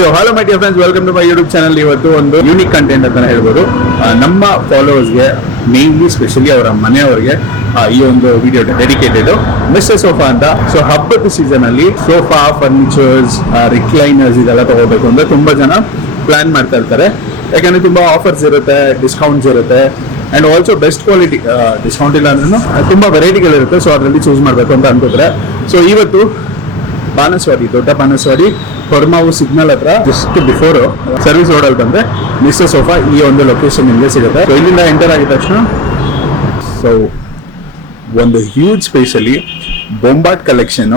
So hello my dear friends, welcome to my YouTube channel. ಇವತ್ತು ಒಂದು unique content ಅಂತ ಹೇಳ್ಬೋದು. ನಮ್ಮ ಫಾಲೋವರ್ಸ್ಗೆ ಮೇನ್ಲಿ ಸ್ಪೆಷಲಿ ಅವರ ಮನೆಯವರಿಗೆ ಈ ಒಂದು ವಿಡಿಯೋ ಡೆಡಿಕೇಟೆಡ್ ಮಿಸ್ಟರ್ ಸೋಫಾ ಅಂತ. ಸೊ ಹಬ್ಬದ ಸೀಸನ್ ಅಲ್ಲಿ ಸೋಫಾ, ಫರ್ನಿಚರ್ಸ್, ರಿಕ್ಲೈನರ್ಸ್ ಇದೆಲ್ಲ ತಗೋಬೇಕು ಅಂದ್ರೆ ತುಂಬಾ ಜನ ಪ್ಲಾನ್ ಮಾಡ್ತಾ ಇರ್ತಾರೆ. ಯಾಕಂದ್ರೆ ತುಂಬಾ ಆಫರ್ಸ್ ಇರುತ್ತೆ, ಡಿಸ್ಕೌಂಟ್ಸ್ ಇರುತ್ತೆ, and also best quality. Discount ಇಲ್ಲ ಅಂದ್ರೂ ತುಂಬಾ ವೆರೈಟಿಗಳಿರುತ್ತೆ. ಸೊ ಅದರಲ್ಲಿ ಚೂಸ್ ಮಾಡಬೇಕು ಅಂತ ಅನ್ಕೋತಾರೆ. ಸೊ ಇವತ್ತು ಬಾನಸವಾಡಿ, ದೊಡ್ಡ ಬಾನಸವಾಡಿ ಹೊರಮಾವು ಸಿಗ್ನಲ್ ಹತ್ರ ಜಸ್ಟ್ ಬಿಫೋರ್ ಸರ್ವಿಸ್ ರೋಡ್ ಅಲ್ಲಿ ಬಂದ್ರೆ ಮಿಸ್ಟರ್ ಸೋಫಾ ಈ ಒಂದು ಲೊಕೇಶನ್ ನಿಮಗೆ ಸಿಗುತ್ತೆ. ಸೊ ಇಲ್ಲಿಂದ ಎಂಟರ್ ಆಗಿದ ತಕ್ಷಣ ಸೊ ಒಂದು ಹ್ಯೂಜ್ ಸ್ಪೇಸ್ ಅಲ್ಲಿ ಬೊಂಬಾಟ್ ಕಲೆಕ್ಷನ್,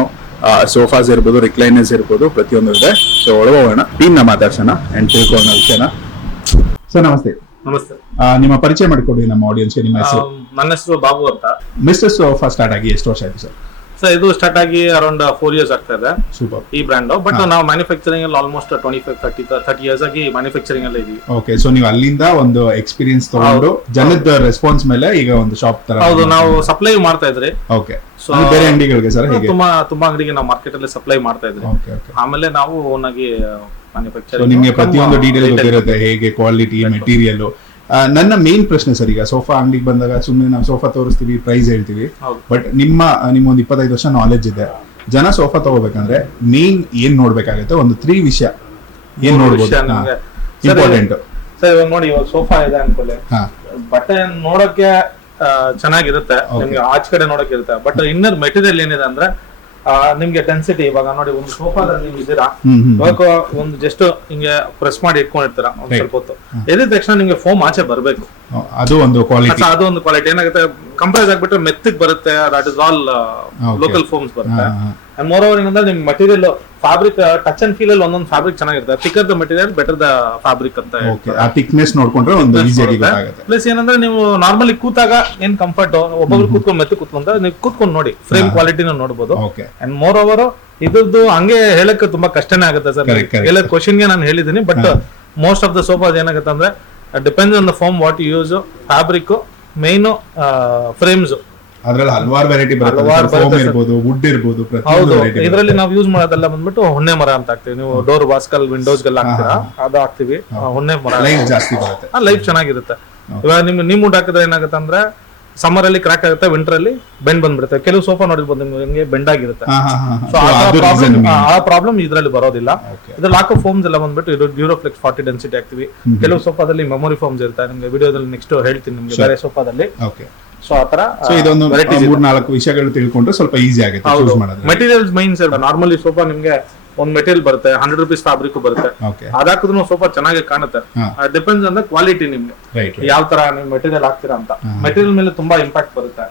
ಸೋಫಾಸ್ ಇರ್ಬೋದು, ರಿಕ್ಲೈನರ್ಸ್ ಇರ್ಬೋದು, ಪ್ರತಿಯೊಂದು ಇದೆ. ಸೊ ಒಳಗೋಗೋಣ, ಟೀಮ್ ನ ಮಾತಾಡ್ಸೋಣ ಅಂಡ್ ತಿಳ್ಕೊಳ್ಳೋಣ ವಿಷಯನ. ಸರ್ ನಮಸ್ತೆ. ನಮಸ್ತೆ. ನಿಮ್ಮ ಪರಿಚಯ ಮಾಡಿಕೊಡಿ ನಮ್ಮ ಆಡಿಯನ್ಸ್ಗೆ. ನಿಮ್ಮ ಹೆಸರು? ನನ್ನ ಹೆಸರು ಬಾಬು ಅಂತ. ಮಿಸ್ಟರ್ ಸೋಫಾ ಸ್ಟಾರ್ಟ್ ಆಗಿ ಎಷ್ಟು ವರ್ಷ ಆಯ್ತು ಸರ್? ಸರ್ ಇದು ಸ್ಟಾರ್ಟ್ ಆಗಿ ಅರೌಂಡ್ 4 years ಆಗ್ತಾ ಇದೆ. ಸೂಪರ್. ಈ ಬ್ರ್ಯಾಂಡ್ ಬಟ್ ನಾವು ಮ್ಯಾನುಫ್ಯಾಕ್ಚರಿಂಗ್ ಅಲ್ಲಿ ಆಲ್ಮೋಸ್ಟ್ 25-30 years ಆಗಿ ಮ್ಯಾನುಫ್ಯಾಕ್ಚರಿಂಗ್ ಅಲ್ಲಿ ಇದೀವಿ. ಓಕೆ, ಸೊ ನೀವು ಅಲ್ಲಿಂದ ಒಂದು ಎಕ್ಸ್ಪೀರಿಯನ್ಸ್ ತಗೊಂಡು ಜನದ ರೆಸ್ಪಾನ್ಸ್ ಮೇಲೆ ಈಗ ಒಂದು ಶಾಪ್ ತರ. ಹೌದು, ನಾವು ಸಪ್ಲೈ ಮಾಡ್ತಾ ಇದ್ರಿ. ಓಕೆ, ಸೊ ಬೇರೆ ಅಂಗಡಿಗಳಿಗೆ ಸರ್ ಹೇಗೆ? ತುಂಬಾ ಅಂಗಡಿಗೆ ನಾವು ಮಾರ್ಕೆಟ್ ಅಲ್ಲಿ ಸಪ್ಲೈ ಮಾಡ್ತಾ ಇದ್ರಿ. ಆಮೇಲೆ ನಾವು ಓನಾಗಿ ಮ್ಯಾನುಫ್ಯಾಕ್ಚರಿಂಗ್. ನಿಮಗೆ ಪ್ರತಿಯೊಂದು ಡೀಟೇಲ್ ಗೊತ್ತಿರುತ್ತೆ, ಹೇಗೆ ಕ್ವಾಲಿಟಿ, ಮೆಟೀರಿಯಲ್. ನನ್ನ ಮೇನ್ ಪ್ರಶ್ನೆ ಸರ್, ಈಗ ಸೋಫಾ ಅಂಗಡಿಗೆ ಬಂದಾಗ ಸುಮ್ಮನೆ ನಾವು ಸೋಫಾ ತೋರಿಸ್ತೀವಿ, ಪ್ರೈಸ್ ಹೇಳ್ತೀವಿ, ಬಟ್ ನಿಮ್ಮೊಂದು 25 ವರ್ಷ ನಾಲೆಜ್ ಇದೆ. ಜನ ಸೋಫಾ ತಗೋಬೇಕಂದ್ರೆ ಮೇನ್ ಏನ್ ನೋಡ್ಬೇಕಾಗುತ್ತೆ? ಒಂದು 3 ವಿಷಯ ಏನ್ ನೋಡ್ಬೋದು ಇಂಪಾರ್ಟೆಂಟ್? ಸರ್ ಇವಾಗ ನೋಡಿ, ಇವಾಗ ಸೋಫಾ ಇದೆ ಅನ್ಕೊಳ್ಳಿ, ಬಟ್ಟೆ ನೋಡಕ್ಕೆ ಚೆನ್ನಾಗಿರುತ್ತೆ, ನಿಮ್ಗೆ ಆಚೆ ಕಡೆ ನೋಡಕ್ ಇರುತ್ತೆ, ಬಟ್ ಇನ್ನರ್ ಮೆಟೀರಿಯಲ್ ಏನಿದೆ ಅಂದ್ರೆ ನಿಮ್ಗೆ ಡೆನ್ಸಿಟಿ. ಇವಾಗ ನೋಡಿ, ಒಂದು ಸೋಫಾದಲ್ಲಿ ನೀವು ಇದ್ದೀರಾ, ಇವಾಗ ಒಂದು ಜಸ್ಟ್ ಹಿಂಗೆ ಪ್ರೆಸ್ ಮಾಡಿ ಇಟ್ಕೊಂಡಿರ್ತೀರಾ ಒಂದ್ ಸ್ವಲ್ಪ ಹೊತ್ತು, ಎದ್ದ ತಕ್ಷಣ ನಿಮ್ಗೆ ಫೋಮ್ ಆಚೆ ಬರ್ಬೇಕು. ಅದು ಒಂದು ಕ್ವಾಲಿಟಿ. ಅದು ಒಂದು ಕ್ವಾಲಿಟಿ. ಏನಾಗುತ್ತೆ, ಕಂಪ್ರೆಸ್ ಆಗ್ಬಿಟ್ರೆ ಮೆತ್ತಗ್ ಬರುತ್ತೆ. That is all local foams ಬರುತ್ತೆ. ಅಂಡ್ ಮೋರ್ ಓವರ್ ಏನಂದ್ರೆ ನಿಮ್ material fabric touch and feel ಅಲ್ಲಿ ಒಂದೊಂದು ಫ್ಯಾಬ್ರಿಕ್ ಚೆನ್ನಾಗಿರುತ್ತೆ. Thicker the material better the fabric ಅಂತ. ಆ ಥಿಕ್ನೆಸ್ ನೋಡ್ಕೊಂಡ್ರೆ ಒಂದು ಈಸಿಯಾಗಿ ಗೊತ್ತಾಗುತ್ತೆ. ಪ್ಲಸ್ ಏನಂದ್ರೆ ನೀವು ನಾರ್ಮಲಿ ಕೂತಾಗ ಏನ್ ಕಂಫರ್ಟ್, ಒಬ್ಬೊಬ್ರು ಕೂತ್ಕೊಂಡು ಮೆತ್ತ ಕೂತ್ಕೊಂಡ ನೀವು ಕೂತ್ಕೊಂಡು ನೋಡಿ ಫ್ರೇಮ್ ಕ್ವಾಲಿಟಿನ ನೋಡಬಹುದು. ಅಂಡ್ ಮೋರ್ ಓವರ್ ಇದ್ರದ್ದು ಹಂಗೆ ಹೇಳಕ್ಕೆ ತುಂಬಾ ಕಷ್ಟನೇ ಆಗುತ್ತೆ ಸರ್. ಎಲ್ಲ ಕ್ವಶನ್ಗೆ ನಾನು ಹೇಳಿದೀನಿ, but most of the sofas ಏನಾಗುತ್ತೆ ಅಂದ್ರೆ depends on the form what you use, fabric main, frames. ಅದ್ರಲ್ಲಿ ಹಲವಾರು ವೆರೈಟಿ ಬರುತ್ತೆ, ಇರ್ಬೋದು, ವುಡ್ ಇರ್ಬೋದು. ಹೌದು, ಇದರಲ್ಲಿ ನಾವು ಯೂಸ್ ಮಾಡೋದೆಲ್ಲ ಬಂದ್ಬಿಟ್ಟು ಹೊನ್ನೆ ಮರ ಅಂತ ಹಾಕ್ತಿವಿ. ನೀವು ಡೋರ್ ವಾಸ್ಕಲ್ ವಿಂಡೋಸ್ ಗೆಲ್ಲ ಹಾಕ್ತೀರಾ, ಅದು ಹಾಕ್ತಿವಿ. ಹೊನ್ನೆ ಮರ ಲೈಫ್ ಜಾಸ್ತಿ ಬರುತ್ತೆ, ಲೈಫ್ ಚೆನ್ನಾಗಿರುತ್ತೆ. ಇವಾಗ ನಿಮ್ ವುಡ್ ಹಾಕಿದ್ರೆ ಏನಾಗುತ್ತೆ ಅಂದ್ರೆ ಸಮ್ಮರ್ ಅಲ್ಲಿ ಕ್ರಾಕ್ ಆಗುತ್ತೆ, ವಿಂಟರ್ ಅಲ್ಲಿ ಬೆಂಡ್ ಬಂದ್ಬಿಡುತ್ತೆ. ಕೆಲವು ಸೋಫಾ ನೋಡಿರ್ಬೋದು ನಿಮ್ಗೆ ಬೆಂಡ್ ಆಗಿರುತ್ತೆ. ಆ ಪ್ರಾಬ್ಲಮ್ ಇದ್ರಲ್ಲಿ ಬರೋದಿಲ್ಲ. ಇದ್ರಲ್ಲಿ ಹಾಕೋ ಫೋಮ್ಸ್ ಎಲ್ಲ ಬಂದ್ಬಿಟ್ಟು ಡ್ಯೂರೋಫ್ಲೆಕ್ಸ್ 40 ಡೆನ್ಸಿಟಿ ಹಾಕ್ತಿವಿ. ಕೆಲವು ಸೋಫಾದಲ್ಲಿ ಮೆಮೊರಿ ಫೋಮ್ಸ್ ಇರುತ್ತೆ. ನಿಮ್ಗೆ ವಿಡಿಯೋದಲ್ಲಿ ನೆಕ್ಸ್ಟ್ ಹೇಳ್ತೀನಿ ನಿಮ್ಗೆ ಬೇರೆ ಸೋಫಾದಲ್ಲಿ. ಸೊ ಆತರ ಇದೊಂದು 3-4 ವಿಷಯಗಳು ತಿಳ್ಕೊಂಡ್ರೆ ಸ್ವಲ್ಪ ಈಸಿ ಆಗುತ್ತೆ ಚೂಸ್ ಮಾಡೋದು. Materials main sir. Normally sofa ನಿಮ್ಗೆ ಒಂದ್ ಮೆಟೀರಿಯಲ್ ಬರುತ್ತೆ, 100 rupees ಫ್ಯಾಬ್ರಿಕ್ ಬರುತ್ತೆ. ಅದಾಕಿದ್ರು ಸೋಫಾ ಚೆನ್ನಾಗಿ ಕಾಣುತ್ತೆ. ಡಿಪೆಂಡ್ಸ್ ಆನ್ ದ ಕ್ವಾಲಿಟಿ, ನಿಮ್ಗೆ ಯಾವ ತರ ನೀವು ಮೆಟೀರಿಯಲ್ ಹಾಕ್ತೀರಾ ಅಂತ. ಮೆಟೀರಿಯಲ್ ಮೇಲೆ ತುಂಬಾ ಇಂಪ್ಯಾಕ್ಟ್ ಬರುತ್ತೆ.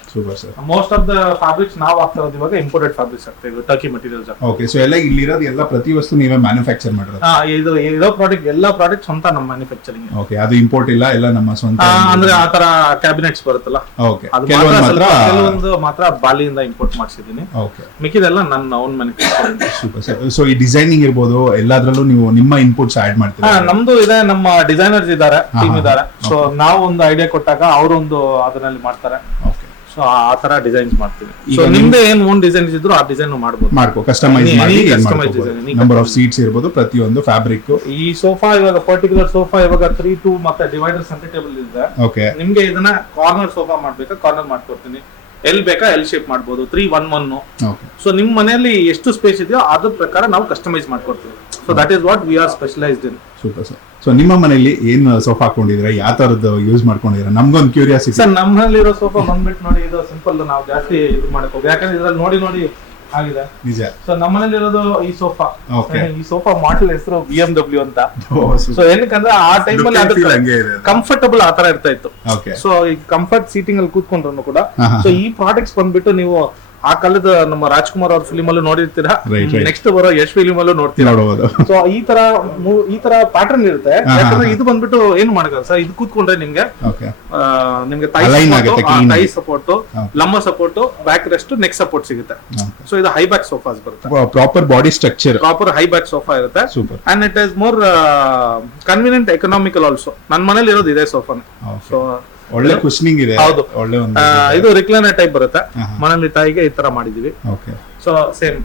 ಮೋಸ್ಟ್ ಆಫ್ ದ ಫ್ಯಾಬ್ರಿಕ್ಸ್ ನಾವು ಹಾಕ್ತಾ ಇರೋದು ಇವಾಗ ಇಂಪೋರ್ಟೆಡ್ ಫ್ಯಾಬ್ರಿಕ್ಸ್ ಆಗ್ತಿದೆ, ಟರ್ಕಿ ಮೆಟೀರಿಯಲ್ಸ್. ಓಕೆ, ಸೊ ಎಲ್ಲ ಇಲ್ಲಿರೋದು ಎಲ್ಲ ಪ್ರತಿ ವಸ್ತು ನೀವೇ ಮ್ಯಾನುಫ್ಯಾಕ್ಚರ್ ಮಾಡಿರೋದು? ಇದು ಇರೋ ಪ್ರಾಡಕ್ಟ್ ಎಲ್ಲ ಪ್ರಾಡಕ್ಟ್ ಸ್ವಂತ ನಮ್ಮ ಮ್ಯಾನುಫ್ಯಾಕ್ಚರಿಂಗ್. ಓಕೆ, ಅದು ಇಂಪೋರ್ಟ್ ಇಲ್ಲ, ಎಲ್ಲ ನಮ್ಮ ಸ್ವಂತ. ಅಂದ್ರೆ ಆ ತರ ಕ್ಯಾಬಿನೆಟ್ಸ್ ಬರುತ್ತಲ್ಲ, ಕೆಲವೊಂದು ಮಾತ್ರ ಬಾಲಿಯಿಂದ ಇಂಪೋರ್ಟ್ ಮಾಡಿಸಿದೀನಿ. ಮಿಕ್ಕಿದೆಲ್ಲ ನನ್ನ own manufacturing. Super sir. So ಈ ಡಿಸೈನಿಂಗ್ ಇರ್ಬೋದು, ಎಲ್ಲಾದ್ರಲ್ಲೂ ನೀವು ನಿಮ್ಮ ಇನ್ಪುಟ್ಸ್ ಆಡ್ ಮಾಡ್ತೀರಾ? ನಮ್ದು ಇದೆ, ನಮ್ಮ ಡಿಸೈನರ್ಸ್ ಇದ್ದಾರೆ, ಟೀಮ್ ಇದ್ದಾರೆ. ಸೊ ನಾವು ಒಂದು ಐಡಿಯಾ ಕೊಟ್ಟಾಗ ಅವರೊಂದು ಅದರಲ್ಲಿ ಮಾಡ್ತಾರೆ. ಸೊ ಆ ತರ ಡಿಸೈನ್ಸ್ ಮಾಡ್ತೀವಿ. ಸೊ ನಿಮ್ದೆ ಏನ್ ಓನ್ ಡಿಸೈನ್ಸ್ ಇದ್ರು ಆ ಡಿಸೈನ್ ಮಾಡ್ಬೋದು, ಕಸ್ಟಮೈಸ್ ಮಾಡಿ. ನಂಬರ್ ಆಫ್ ಸೀಟ್ಸ್ ಇರ್ಬೋದು, ಪ್ರತಿಯೊಂದು ಫ್ಯಾಬ್ರಿಕ್. ಈ ಸೋಫಾ ಇವಾಗ ಪರ್ಟಿಕ್ಯುಲರ್ ಸೋಫಾ ಇವಾಗ 3-2 ಮತ್ತೆ ಡಿವೈಡರ್ ಸೆಂಟರ್ ಟೇಬಲ್ ಇದೆ. ಓಕೆ, ನಿಮ್ಗೆ ಇದನ್ನ ಕಾರ್ನರ್ ಸೋಫಾ ಮಾಡ್ಬೇಕಾ ಕಾರ್ನರ್ ಮಾಡ್ಕೊಡ್ತೀನಿ. ಎಲ್ ಬೇಕಾ ಎಲ್ ಶೇಪ್ ಮಾಡ್ಬೋದು, 3-1-1. ಸೊ ನಿಮ್ ಮನೆಯಲ್ಲಿ ಎಷ್ಟು ಸ್ಪೇಸ್ ಇದೆಯೋ ಅದ್ರ ಪ್ರಕಾರ ನಾವು ಕಸ್ಟಮೈಸ್ ಮಾಡ್ಕೊಡ್ತೀವಿ. So that is what we are specialised in. Super sir. So ನಿಮ್ಮ ಮನೆಯಲ್ಲಿ ಏನ್ ಸೋಫಾ ಹಾಕೊಂಡಿದ್ದೀರಾ, ಯಾವ ತರದ್ದು ಯೂಸ್ ಮಾಡ್ಕೊಂಡಿದ್ದೀರಾ? ನಮ್ಗೊಂದು ಕ್ಯೂರಿಯಾಸಿಟಿ ಸರ್. ನಮ್ಮಲ್ಲಿರೋ ಸೋಫಾ ಬಂದ್ಬಿಟ್ಟು ನೋಡಿ, ಇದು ಸಿಂಪಲ್, ನಾವು ಜಾಸ್ತಿ ಇದು ಮಾಡಕ್ ಯಾಕಂದ್ರೆ ಇದ್ರಲ್ಲಿ ನೋಡಿ ಆಗಿದೆ ನಿಜ. ಸೊ ನಮ್ಮನೇಲಿ ಇರೋದು ಈ ಸೋಫಾ. ಈ ಸೋಫಾ ಮಾಡೆಲ್ ಹೆಸರು BMW ಅಂತ. ಸೊ ಏನಕ್ಕಂದ್ರೆ ಆ ಟೈಮ್ ಅಲ್ಲಿ ಕಂಫರ್ಟಬಲ್ ಆತರ ಇರ್ತಾ ಇತ್ತು. ಸೊ ಈ ಕಂಫರ್ಟ್ ಸೀಟಿಂಗ್ ಅಲ್ಲಿ ಕೂತ್ಕೊಂಡ್ರು ಕೂಡ. ಸೊ ಈ ಪ್ರಾಡಕ್ಟ್ಸ್ ಬಂದ್ಬಿಟ್ಟು ನೀವು ಆ ಕಾಲದ ನಮ್ಮ ರಾಜ್ಕುಮಾರ್ ಅವ್ರ ಫಿಲ್ಮ್ ಅಲ್ಲೂ ನೋಡಿರ್ತೀರಾ, ನೆಕ್ಸ್ಟ್ ಬರೋ ಯಶ್ ಫಿಲ್ಮ್ ಅಲ್ಲೂ ನೋಡ್ತೀರಾ. ಸೊ ಈ ತರ ಪ್ಯಾಟರ್ನ್ ಇರುತ್ತೆ. ಯಾಕಂದ್ರೆ ಇದು ಬಂದ್ಬಿಟ್ಟು ಏನ್ ಮಾಡಲ್ಲ ಸರ್, ಇದು ಕೂತ್ಕೊಂಡ್ರೆ ನಿಮ್ಗೆ thigh support, lumbar support, back rest, neck support ಸಿಗುತ್ತೆ. ಸೊ ಇದು ಹೈ ಬ್ಯಾಕ್ ಸೋಫಾಸ್ ಬರುತ್ತೆ. Proper body structure, proper high back sofa ಇರುತ್ತೆ. And it is more convenient, economical also. ನನ್ನ ಮನೇಲಿ ಇರೋದು ಇದೇ ಸೋಫಾನೆ. ಸೊ ಒಳ್ಳೆ ಕುಶನಿಂಗ್ ಇದೆ. ಹೌದು. ಒಳ್ಳೆ ಒಂದು ಇದು ರಿಕ್ಲೈನರ್ ಟೈಪ್ ಬರುತ್ತೆ. ಮನೇಲಿ ತಾಯಿಗೆ ಈ ತರ ಮಾಡಿದೀವಿ. ಓಕೆ. So same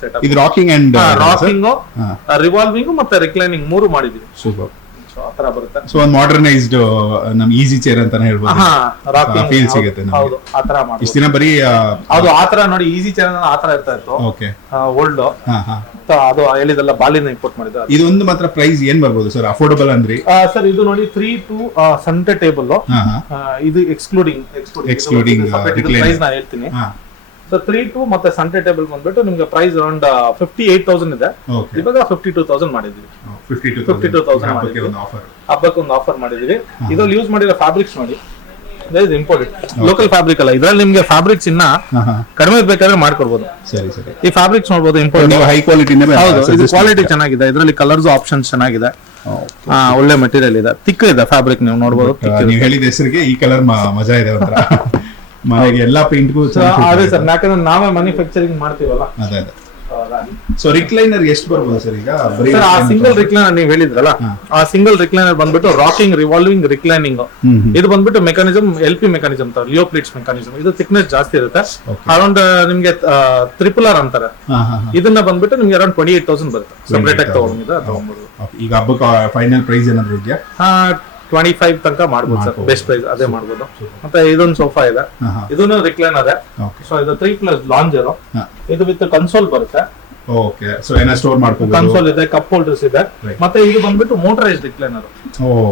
setup. ಇದು ರಾಕಿಂಗ್ ಅಂಡ್ ರಾಕಿಂಗ್, ರಿವಾಲ್ವಿಂಗ್ ಮತ್ತೆ ರಿಕ್ಲೈನಿಂಗ್ 3 ಮಾಡಿದೀವಿ. ಸೂಪರ್. ಸೊ ಆ ತರ ಬರುತ್ತೆ. ಸೊ ಒಂದು ಮಾಡರ್ನೈಸ್ಡ್ ನಮ್ ಈಸಿ ಚೇರ್ ಅಂತಾನೆ ಹೇಳ್ಬೋದು. ರಾಕಿಂಗ್ ಫೀಲ್ ಸಿಗುತ್ತೆ ನಮಗೆ. ಹೌದು, ಆ ತರ ಮಾಡಿ. ಇಷ್ಟ ದಿನ ಬರೀ ಹೌದು ಆ ತರ ನೋಡಿ, ಈಸಿ ಚೇರ್ ಆ ತರ ಇರ್ತಾ ಇತ್ತು. ಓಕೆ. ಓಲ್ಡ್ ಅದು ಹೇಳಿದಲ್ಲ ಬಾಲಿನ ಇಂಪೋರ್ಟ್ ಮಾಡಿದ್ರು. ಇದೊಂದು ಮಾತ್ರ ಪ್ರೈಸ್ ಏನ್ ಬರ್ಬೋದು ಸರ್? ಅಫೋರ್ಡಬಲ್ ಅಂದ್ರಿ ಸರ್. ಇದು ನೋಡಿ 3 to ಸೆಂಟರ್ ಟೇಬಲ್. ಇದು ಎಕ್ಸ್ಕ್ಲೂಡಿಂಗ್ ಪ್ರೈಸ್ ನಾ ಹೇಳ್ತೀನಿ. ಸೊ 3 to ಮತ್ತೆ ಸೆಂಟರ್ ಟೇಬಲ್ ಬಂದ್ಬಿಟ್ಟು ನಿಮ್ಗೆ ಪ್ರೈಸ್ ಅರೌಂಡ್ 58,000 ಇದೆ. ಇವಾಗ 52,000 ಮಾಡಿದ್ವಿ. 52,000 ಮಾಡಿದ್ವಿ. ಹಬ್ಬಕ್ಕೆ ಒಂದು ಆಫರ್ ಮಾಡಿದ್ವಿ. ಇದ್ರಲ್ಲಿ ಯೂಸ್ ಮಾಡಿರೋ ಫ್ಯಾಬ್ರಿಕ್ಸ್ ನೋಡಿ, ಇಂಪೋರ್ಟೆಡ್ ಲೋಕಲ್ ಫ್ಯಾಬ್ರಿಕ್ ಅಲ್ಲ. ಇದ್ರಲ್ಲಿ ನಿಮ್ಗೆ ಫ್ಯಾಬ್ರಿಕ್ಸ್ ಇನ್ನ ಕಡಿಮೆ ಬೇಕಾದ್ರೆ ಮಾಡ್ಕೊಡ್ಬೋದು. ಸರಿ ಸರಿ. ಈ ಫ್ಯಾಬ್ರಿಕ್ಸ್ ನೋಡ್ಬೋದು, ಇಂಪೋರ್ಟೆಡ್ ಹೈ ಕ್ವಾಲಿಟಿ. ಹೌದು, ಇದು ಕ್ವಾಲಿಟಿ ಚೆನ್ನಾಗಿದೆ. ಇದರಲ್ಲಿ ಕಲರ್ಸ್ ಆಪ್ಷನ್ಸ್ ಚೆನ್ನಾಗಿದೆ. ಒಳ್ಳೆ ಮೆಟೀರಿಯಲ್ ಇದೆ, ತಿಕ್ಕ ಇದೆ ಫ್ಯಾಬ್ರಿಕ್. ನೀವು ನೋಡ್ಬೋದು, ನೀವು ಹೇಳಿದ ಹೆಸರಿಗೆ ಈ ಕಲರ್ ಮಜಾ ಇದೆ ಒಂಥರ. ಮನೆಗೆ ಎಲ್ಲಾ ಪೇಂಟ್ಗೂ ಅದೇ ಸರ್, ಯಾಕಂದ್ರೆ ನಾವೇ ಮ್ಯಾನುಫ್ಯಾಕ್ಚರಿಂಗ್ ಮಾಡ್ತೀವಲ್ಲ. ಅದೇ ಅದೇ. ಸೊ ರಿಕ್ಲೈನರ್ ಎಷ್ಟು ಬರ್ಬೋದು ಸರ್ ಈಗ? ಸರ್ ಆ ಸಿಂಗಲ್ ರಿಕ್ಲೈನರ್ ನೀವು ಹೇಳಿದ್ರಲ್ಲ, ಆ ಸಿಂಗಲ್ ರಿಕ್ಲೈನರ್ ಬಂದ್ಬಿಟ್ಟು ರಾಕಿಂಗ್, ರಿವಾಲ್ವಿಂಗ್, ರಿಕ್ಲೈನಿಂಗ್. ಇದು ಬಂದ್ಬಿಟ್ಟು ಮೆಕಾನಿಸಮ್ LP ಮೆಕಾನಿಸಮ್ ತರ, ಲಿಯೋ ಪ್ಲೇಟ್ಸ್ ಮೆಕಾನಿಸಮ್. ಇದು ಥಿಕ್ನೆಸ್ ಜಾಸ್ತಿ ಇರುತ್ತೆ. ಅರೌಂಡ್ ನಿಮ್ಗೆ RRR ಅಂತಾರೆ. ಇದನ್ನ ಬಂದ್ಬಿಟ್ಟು ನಿಮ್ಗೆ ಅರೌಂಡ್ 28,000 ಬರುತ್ತೆ. ಸೆಪರೇಟ್ ಆಗಿ ತಗೊಂಡ್ಬೋದು. ಈಗ ಹಬ್ಬಕ್ಕೆ ಫೈನಲ್ ಪ್ರೈಸ್ ಏನಾದ್ರು ಇದೆಯಾ? 25 ತನಕ ಮಾಡ್ಬೋದು ಸರ್. ಬೆಸ್ಟ್ ಪ್ರೈಸ್ ಅದೇ ಮಾಡ್ಬೋದು. ಮತ್ತೆ ಇದೊಂದು ಸೋಫಾ ಇದೆ, ಇದನ್ನು ರಿಕ್ಲೈನರ್. ಸೊ ಇದು 3+ ಲಾಂಜರ್. ಇದು ವಿತ್ ಕನ್ಸೋಲ್ ಬರುತ್ತೆ. ಓಕೆ. ಸೊ ಏನ ಸ್ಟೋರ್ ಮಾಡ್ಕೊಂಡು ಕನ್ಸೋಲ್ ಇದೆ, ಕಪ್ ಹೋಲ್ಡರ್ಸ್ ಇದೆ. ಮತ್ತೆ ಇದು ಬಂದ್ಬಿಟ್ಟು ಮೋಟರೈಸ್ಡ್ ರಿಕ್ಲೈನರ್.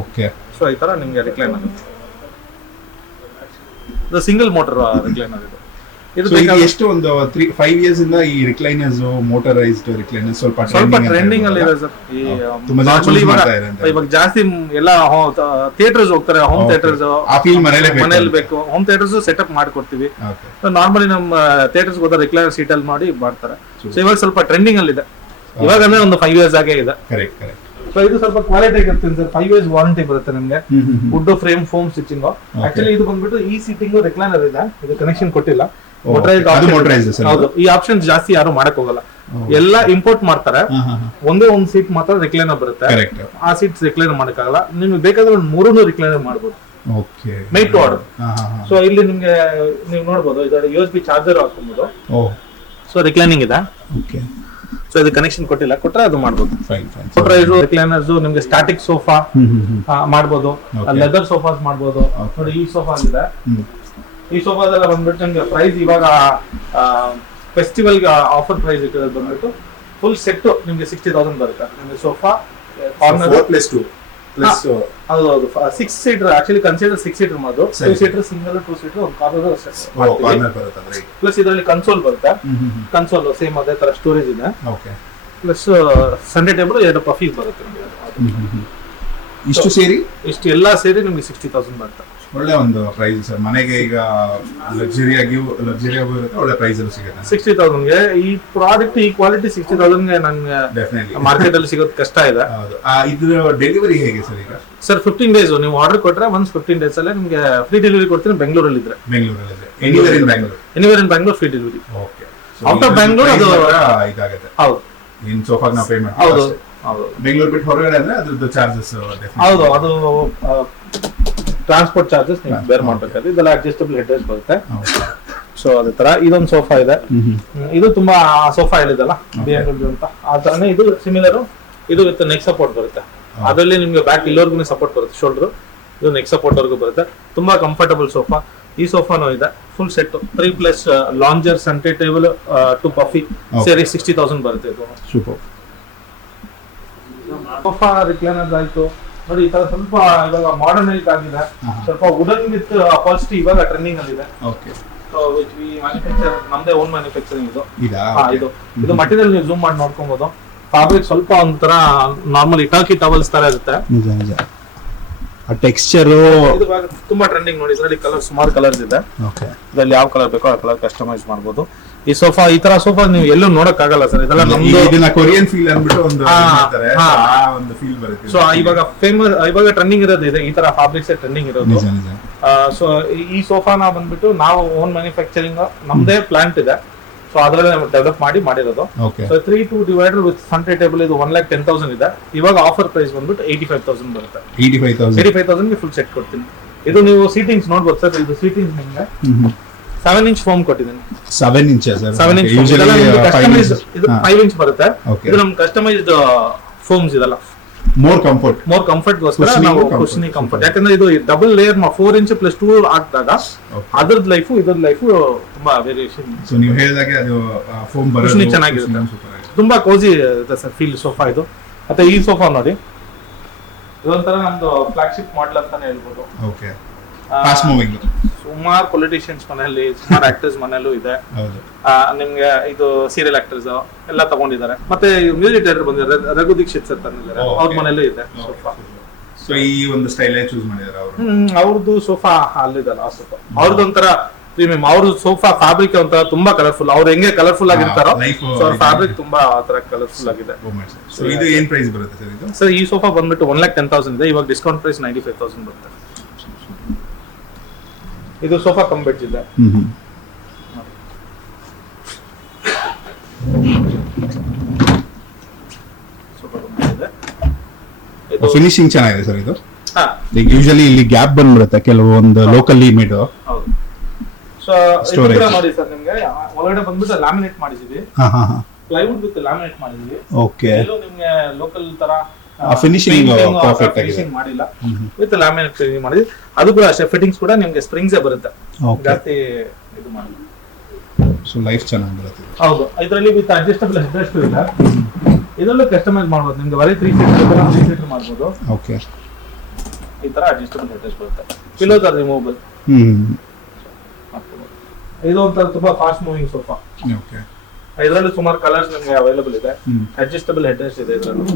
ಓಕೆ. ಸೊ ಈ ತರ ನಿಮ್ಗೆ ರಿಕ್ಲೈನರ್ ಇದು ಸಿಂಗಲ್ ಮೋಟರ್ ರಿಕ್ಲೈನರ್. ಇದು ಎಷ್ಟು ಒಂದು 5 ಇಯರ್ಸ್ ಇಂದ ಈ ರಿಕ್ಲೈನರ್ಸ್, ಮೋಟರೈಸ್ಡ್ ರಿಕ್ಲೈನರ್ಸ್ ಸ್ವಲ್ಪ ಟ್ರೆಂಡಿಂಗ್ ಅಲ್ಲಿ ಇದೆ ಸರ್. ಇವಾಗ ಜಾಸ್ತಿ ಎಲ್ಲ ಥಿಯೇಟರ್ಸ್ ಹೋಗ್ತಾರೆ, ಹೋಮ್ ಥಿಯೇಟರ್ಸ್. ಮನೇಲಿ ಬೇಕು, ಹೋಮ್ ಥಿಯೇಟರ್ಸ್ ಸೆಟಪ್ ಮಾಡ್ಕೊಡ್ತೀವಿ. ನಾರ್ಮಲಿ ನಮ್ಮ ಥಿಯೇಟರ್ಸ್ ಹೋದ ರಿಕ್ಲೈನರ್ ಸೀಟ್ ಅಲ್ಲಿ ಮಾಡಿ ಮಾಡ್ತಾರೆ. ಸೊ ಇವಾಗ ಸ್ವಲ್ಪ ಟ್ರೆಂಡಿಂಗ್ ಅಲ್ಲಿ ಇದೆ. ಇವಾಗ ಅಂದ್ರೆ ಒಂದು 5 ಇಯರ್ಸ್ ಆಗೇ ಇದೆ. ಸೊ ಇದು ಸ್ವಲ್ಪ ಕ್ವಾಲಿಟಿ ಇರುತ್ತೆ ಸರ್. 5 ಇಯರ್ಸ್ ವಾರಂಟಿ ಬರುತ್ತೆ ನಿಮ್ಗೆ. Wood frame, foam stitching. Actually ಇದು ಬಂದ್ಬಿಟ್ಟು ಈ ಸೀಟಿಂಗ್ ರಿಕ್ಲೈನರ್ ಇದೆ. ಇದು ಕನೆಕ್ಷನ್ ಕೊಟ್ಟಿಲ್ಲ. ಹೌದು, ಈ ಆಪ್ಷನ್ ಜಾಸ್ತಿ ಯಾರು ಮಾಡಕ್ ಹೋಗಲ್ಲ. ಎಲ್ಲ ಇಂಪೋರ್ಟ್ ಮಾಡ್ತಾರೆ. ಒಂದೇ ಒಂದು ಸೀಟ್ ಮಾತ್ರ ರಿಕ್ಲೈನರ್ ಬರುತ್ತೆ. ಆ ಸೀಟ್ ರಿಕ್ಲೈನರ್ ಮಾಡಕ್ಕಾಗಲ್ಲ. ನಿಮ್ಗೆ ಬೇಕಾದ್ರೆ ಒಂದು 3 ರಿಕ್ಲೈನರ್ ಮಾಡಬಹುದು. Make to order. ಸೊ ಇಲ್ಲಿ ನಿಮ್ಗೆ ನೀವು ನೋಡಬಹುದು, ಇದರ USB ಚಾರ್ಜರ್ ಹಾಕಬಹುದು. ಸೊ ರಿಕ್ಲೈನಿಂಗ್ ಇದೆ. ಸೊ ಇದು ಕನೆಕ್ಷನ್ ಕೊಟ್ಟಿಲ್ಲ, ಕೊಟ್ರೆ ಅದು ಮಾಡಬಹುದು. ರಿಕ್ಲೈನರ್ಸ್ ನಿಮ್ಗೆ ಸ್ಟಾಟಿಕ್ ಸೋಫಾ ಮಾಡಬಹುದು, ಲೆದರ್ ಸೋಫಾಸ್ ಮಾಡಬಹುದು. ನೋಡಿ ಈ ಸೋಫಾ ಇದೆ. ಈ ಸೋಫಾದೆಲ್ಲ ಬಂದ್ಬಿಟ್ಟು ನಿಮ್ಗೆ ಪ್ರೈಸ್ ಇವಾಗ ಫೆಸ್ಟಿವಲ್ ಆಫರ್ ಪ್ರೈಸ್ ಇಟ್ಟಿರೋದು ಬಂದ್ಬಿಟ್ಟು ಫುಲ್ ಸೆಟ್ ನಿಮ್ಗೆ 60,000 ಬರುತ್ತೆ. ನಿಮ್ಗೆ ಸೋಫಾ ಕಾರ್ನರ್ +2 ಹೌದು 6 ಸೀಟರ್. ಆಕ್ಚುಲಿ ಕನ್ಸಿಡರ್ 6 ಸೀಟರ್ ಮಾಡೋದು. 2 ಸೀಟರ್ ಸಿಂಗಲ್, 2 ಸೀಟರ್ ಒಂದು ಕಾರ್ನರ್ ಬರುತ್ತೆ. ಪ್ಲಸ್ ಇದರಲ್ಲಿ ಕನ್ಸೋಲ್ ಬರುತ್ತೆ. ಕನ್ಸೋಲ್ ಸೇಮ್ ಅದೇ ತರ ಸ್ಟೋರೇಜ್ ಇದೆ. ಪ್ಲಸ್ ಸೆಂಟರ್ ಟೇಬಲ್ 2 ಪಫಿ ಬರುತ್ತೆ. ಇಷ್ಟು ಎಲ್ಲ ಸೇರಿ ನಿಮ್ಗೆ 60,000 ಬರುತ್ತೆ. ಒಳ್ಳೆ ಒಂದು ಪ್ರೈಸ್ ಸರ್. ಮನೆಗೆ ಈಗ ಲಕ್ಸುರಿ ಇರುತ್ತೆ, ಒಳ್ಳೆ ಪ್ರೈಸ್ ಅಲ್ಲಿ ಸಿಗುತ್ತೆ. 60,000 ಗೆ ಈ ಪ್ರಾಡಕ್ಟ್, ಈ ಕ್ವಾಲಿಟಿ 60,000 ಗೆ ನಂಗೆ ಮಾರ್ಕೆಟ್ ಅಲ್ಲಿ ಸಿಗೋದು ಕಷ್ಟ ಇದೆ. ಇದ್ರ ಡೆಲಿವರಿ ಹೇಗೆ ಸರ್? ಈಗ ಸರ್ 15 ಡೇಸ್ ನೀವು ಆರ್ಡರ್ ಕೊಟ್ರೆ ಒನ್ಸ್ 15 ಡೇಸ್ ಅಲ್ಲೇ ನಿಮ್ಗೆ ಫ್ರೀ ಡೆಲಿವರಿ ಕೊಡ್ತೀನಿ. ಬೆಂಗಳೂರಲ್ಲಿ ಇದ್ರೆ anywhere in Bangalore free delivery. Okay. Out Bangalore ಅದು ಇದಾಗುತ್ತೆ. ಹೌದು, ಇನ್ ಸೋಫಾಗ ನಾವು ಪೇಮೆಂಟ್. ಹೌದು. ಬೆಂಗಳೂರು ಬಿಟ್ಟು ಹೊರಗಡೆ ಅಂದ್ರೆ ಅದ್ರದ್ದು ಚಾರ್ಜಸ್. ಹೌದು, ಅದು ಟ್ರಾನ್ಸ್ಪೋರ್ಟ್ ಚಾರ್ಜಸ್ ನೀವು ಬೇರ್ ಮಾಡ್ಬೇಕಾದ್ರೆ. ಇದೆಲ್ಲ ಅಡ್ಜಸ್ಟಬಲ್ ಹೆಡ್ ರೆಸ್ಟ್ ಬರುತ್ತೆ. ಸೊ ಅದೇ ತರ ಇದೊಂದು ಸೋಫಾ ಇದೆ. ಇದು ತುಂಬಾ ಸೋಫಾ ಹೇಳಿದಲ್ಲ BMW ಅಂತ, ಆ ತರನೇ ಇದು ಸಿಮಿಲರ್. ಇದು ವಿತ್ ನೆಕ್ ಸಪೋರ್ಟ್ ಬರುತ್ತೆ. ಅದರಲ್ಲಿ ನಿಮ್ಗೆ ಬ್ಯಾಕ್ ಇಲ್ಲವರೆಗೂ ಸಪೋರ್ಟ್ ಬರುತ್ತೆ, ಶೋಲ್ಡರ್. ಇದು ನೆಕ್ ಸಪೋರ್ಟ್ ವರ್ಗೂ ಬರುತ್ತೆ. ತುಂಬಾ ಕಂಫರ್ಟಬಲ್ ಸೋಫಾ. ಈ ಸೋಫಾನು ಇದೆ full set. 3+ lounger, centre table, 2 ಪಫಿ ಸೇರಿ 60,000 ಬರುತ್ತೆ. ಇದು ಸೂಪರ್ ಸೋಫಾ. ರಿಕ್ಲೈನರ್ ಆಯ್ತು ನೋಡಿ. ಈ ತರ ಸ್ವಲ್ಪ ಇವಾಗ ಮಾಡರ್ನೈಸ್ ಆಗಿದೆ. ಸ್ವಲ್ಪ ವುಡನ್ ವಿತ್ ಅಪಾಲ್ಸ್ಟ್ರಿ ಇವಾಗ ಟ್ರೆಂಡಿಂಗ್ ಅಲ್ಲಿ ಇದೆ. ಸೊ ವಿಚ್ ವಿ ಮ್ಯಾನುಫ್ಯಾಕ್ಚರ್, ನಮ್ದೇ ಓನ್ ಮ್ಯಾನುಫ್ಯಾಕ್ಚರಿಂಗ್ ಇದು. ಇದು ಮಟೀರಿಯಲ್ ನೀವು ಝೂಮ್ ಮಾಡಿ ನೋಡ್ಕೊಬಹುದು. ಫ್ಯಾಬ್ರಿಕ್ ಸ್ವಲ್ಪ ಒಂಥರ ನಾರ್ಮಲ್ ಇಟಾಕಿ ಟವಲ್ಸ್ ತರ ಇರುತ್ತೆ. ಟೆಕ್ಸ್ಚರ್ ಇದು ತುಂಬಾ ಟ್ರೆಂಡಿಂಗ್ ನೋಡಿ. ಇದರಲ್ಲಿ ಕಲರ್ ಸುಮಾರು ಕಲರ್ಸ್ ಇದೆ. ಇದರಲ್ಲಿ ಯಾವ ಕಲರ್ ಬೇಕೋ ಆ ಕಲರ್ ಕಸ್ಟಮೈಸ್ ಮಾಡಬಹುದು. ಈ ಸೋಫಾ, ಈ ತರ ಸೋಫಾ ನೀವು ಎಲ್ಲೂ ನೋಡಕ್ ಆಗಲ್ಲ ಸರ್. ಇದೆಲ್ಲ ನಮ್ದು. ಇದನ್ನ ಕೊರಿಯನ್ ಫೀಲ್ ಅಂದ್ಬಿಟ್ಟು ಒಂದು ಮಾಡ್ತಾರೆ, ಆ ಒಂದು ಫೀಲ್ ಬರುತ್ತೆ. ಸೊ ಇವಾಗ ಇವಾಗ ಟ್ರೆಂಡಿಂಗ್ ಇರೋದು ಇದೆ, ಈ ತರ ಫ್ಯಾಬ್ರಿಕ್ಸ್ ಟ್ರೆಂಡಿಂಗ್ ಇರೋದು. ಸೊ ಈ ಸೋಫಾನ ಬಂದ್ಬಿಟ್ಟು ನಾವು ಓನ್ ಮ್ಯಾನುಫ್ಯಾಕ್ಚರಿಂಗ್, ನಮ್ದೇ ಪ್ಲಾಂಟ್ ಇದೆ. ಸೊ ಅದರಲ್ಲಿ ಡೆವಲಪ್ ಮಾಡಿರೋದು. So 3/2 divider with centre table ಇದು 1,10,000 ಇದೆ. ಇವಾಗ ಆಫರ್ ಪ್ರೈಸ್ ಬಂದ್ಬಿಟ್ಟು 85,000 ಬರುತ್ತೆ. 85,000 ಗೆ ಫುಲ್ ಸೆಟ್ ಕೊಡ್ತೀನಿ. ಇದು ನೀವು ಸೀಟಿಂಗ್ಸ್ ನೋಡ್ಬೋದು ಸರ್. ಇದು ಸೀಟಿಂಗ್ಸ್ ನಿಮ್ಗೆ 7 ಇಂಚ್ ಫೋಮ್ ಕೊಟ್ಟಿದ್ದೀನಿ. 7 ಇಂಚ್ ಸರ್. 7 ಇಂಚ್ ಇದು 5 ಇಂಚ್ ಬರುತ್ತೆ. ಇದು ನಮ್ ಕಸ್ಟಮೈಸ್ಡ್ ಫೋಮ್ಸ್ ಇದೆಲ್ಲ. ಮೋರ್ ಕಂಫರ್ಟ್ ಗೋಸ್ಕರ ನಾವು ಕುಶನಿ ಕಂಫರ್ಟ್. ಯಾಕಂದ್ರೆ ಇದು ಡಬಲ್ ಲೇಯರ್ 4 ಇಂಚ್ ಪ್ಲಸ್ 2 ಹಾಕಿದಾಗ ಅದ್ರದ್ ಲೈಫ್ ಇದ್ರದ್ ಲೈಫ್ ತುಂಬಾ ವೇರಿಯೇಷನ್. ಸೊ ನೀವು ಹೇಳಿದಾಗೆ ಅದು ಫೋಮ್ ಕುಶನಿ ಚೆನ್ನಾಗಿರುತ್ತೆ, ತುಂಬಾ ಕೋಜಿ ಇರುತ್ತೆ ಸರ್ ಫೀಲ್ ಸೋಫಾ ಇದು. ಮತ್ತೆ ಈ ಸೋಫಾ ನೋಡಿ, ಇದೊಂಥರ ನಮ್ದು ಫ್ಲಾಗ್ಶಿಪ್ ಮಾಡೆಲ್ ಅಂತಾನೆ ಹೇಳ್ಬೋದು. Okay, fast moving. ಸುಮಾರು ಪೊಲಿಟಿಷಿಯನ್ಸ್ ಮನೆಯಲ್ಲಿ, ಸುಮಾರು ಆಕ್ಟರ್ಸ್ ಮನೆಯಲ್ಲೂ ಇದೆ. ನಿಮ್ಗೆ ಇದು ಸೀರಿಯಲ್ ಆಕ್ಟರ್ಸ್ ಎಲ್ಲ ತಗೊಂಡಿದ್ದಾರೆ. ಮತ್ತೆ ಮ್ಯೂಸಿಕ್ ಡೈರೆಕ್ಟರ್ ಬಂದಿದ್ದಾರೆ, ರಘು ದೀಕ್ಷಿತ್ ಸರ್ ತಂದಿದ್ದಾರೆ, ಅವ್ರ ಮನೆಯಲ್ಲೂ ಇದೆ ಸೋಫಾ. ಸೊ ಈ ಒಂದು ಸ್ಟೈಲ್ ಚೂಸ್ ಮಾಡಿದ್ದಾರೆ ಅವರು. ಅವ್ರದ್ದು ಸೋಫಾ ಅಲ್ಲಿದಲ್ಲ, ಆ ಸೋಫಾ ಅವ್ರದ್ದು ಒಂಥರ ಪ್ರೀಮಿಯಂ. ಅವ್ರ ಸೋಫಾ ಫ್ಯಾಬ್ರಿಕ್ ಒಂಥರ ತುಂಬಾ ಕಲರ್ಫುಲ್. ಅವ್ರು ಹೆಂಗೆ ಕಲರ್ಫುಲ್ ಆಗಿರ್ತಾರೋ ಫ್ಯಾಬ್ರಿಕ್ ತುಂಬಾ ಆತರ ಕಲರ್ಫುಲ್ ಆಗಿದೆ. ಸೊ ಇದು ಏನ್ ಪ್ರೈಸ್ ಬರುತ್ತೆ ಸರ್ ಇದು? ಸರ್ ಈ ಸೋಫಾ ಬಂದ್ಬಿಟ್ಟು 1,10,000 ಇದೆ. ಇವಾಗ ಡಿಸ್ಕೌಂಟ್ ಪ್ರೈಸ್ 95,000 ಬರುತ್ತೆ. ಇದು ಸೋಫಾ ಕಮ್ ಬೆಡ್ಸ್ ಇದೆ. ಫಿನಿಶಿಂಗ್ ಚೆನ್ನಾಗಿದೆ ಸರ್ ಇದು. ಹಾ, ಈಗ ಯೂಶಲಿ ಇಲ್ಲಿ ಗ್ಯಾಪ್ ಬಂದ್ಬಿಡುತ್ತೆ ಕೆಲವೊಂದು ಲೋಕಲಿ ಮೇಡ್. ಹೌದು. ಸೊ ಇದು ನೋಡಿ ಸರ್, ನಿಮ್ಗೆ ಒಳಗಡೆ ಬಂದ್ಬಿಟ್ಟು ಲ್ಯಾಮಿನೇಟ್ ಮಾಡಿದೀವಿ. ಪ್ಲೈವುಡ್ ವಿತ್ ಲ್ಯಾಮಿನೇಟ್ ಮಾಡಿದೀವಿ. ಓಕೆ, ಎಲ್ಲೂ ನಿಮ್ಗೆ ಲೋಕಲ್ ತರ ಫಿನಿಶಿಂಗ್ ಪರ್ಫೆಕ್ಟ್ ಆಗಿದೆ ಮಾಡಿಲ್ಲ. ವಿತ್ ಲ್ಯಾಮಿನೇಟ್ ಮಾಡಿದ್ವಿ. ಅದು ಕೂಡ ಅಷ್ಟೇ, ಫಿಟ್ಟಿಂಗ್ಸ್ ಕೂಡ ನಿಮ್ಗೆ ಸ್ಪ್ರಿಂಗ್ಸ್ ಬರುತ್ತೆ, ಜಾಸ್ತಿ ಇದು ಮಾಡಿಲ್ಲ. ಸೊ ಲೈಫ್ ಚೆನ್ನಾಗಿ ಬರುತ್ತೆ. ಹೌದು, ಇದರಲ್ಲಿ ವಿತ್ ಅಡ್ಜಸ್ಟಬಲ್ ಹೆಡ್ ರೆಸ್ಟ್ ಇದೆ. ಇದರಲ್ಲೂ ಕಸ್ಟಮೈಸ್ ಮಾಡ್ಬೋದು. ನಿಮ್ಗೆ ಬರೀ 3 ಸೀಟರ್ ಮಾಡ್ಬೋದು. ಓಕೆ, ಈ ತರ ಅಡ್ಜಸ್ಟಬಲ್ ಹೆಡ್ ರೆಸ್ಟ್ ಬರುತ್ತೆ. Pillows are removable. ಇದು ಒಂಥರ ತುಂಬಾ ಫಾಸ್ಟ್ ಮೂವಿಂಗ್ ಸೋಫಾ. ಓಕೆ, ಇದರಲ್ಲಿ ಸುಮಾರು ಕಲರ್ಸ್ ನಿಮ್ಗೆ ಅವೈಲೇಬಲ್ ಇದೆ. ಅಡ್ಜಸ್ಟಬಲ್ ಹೆಡ್ ರೆಸ್ಟ್ ಇದೆ ಇದರಲ್ಲಿ.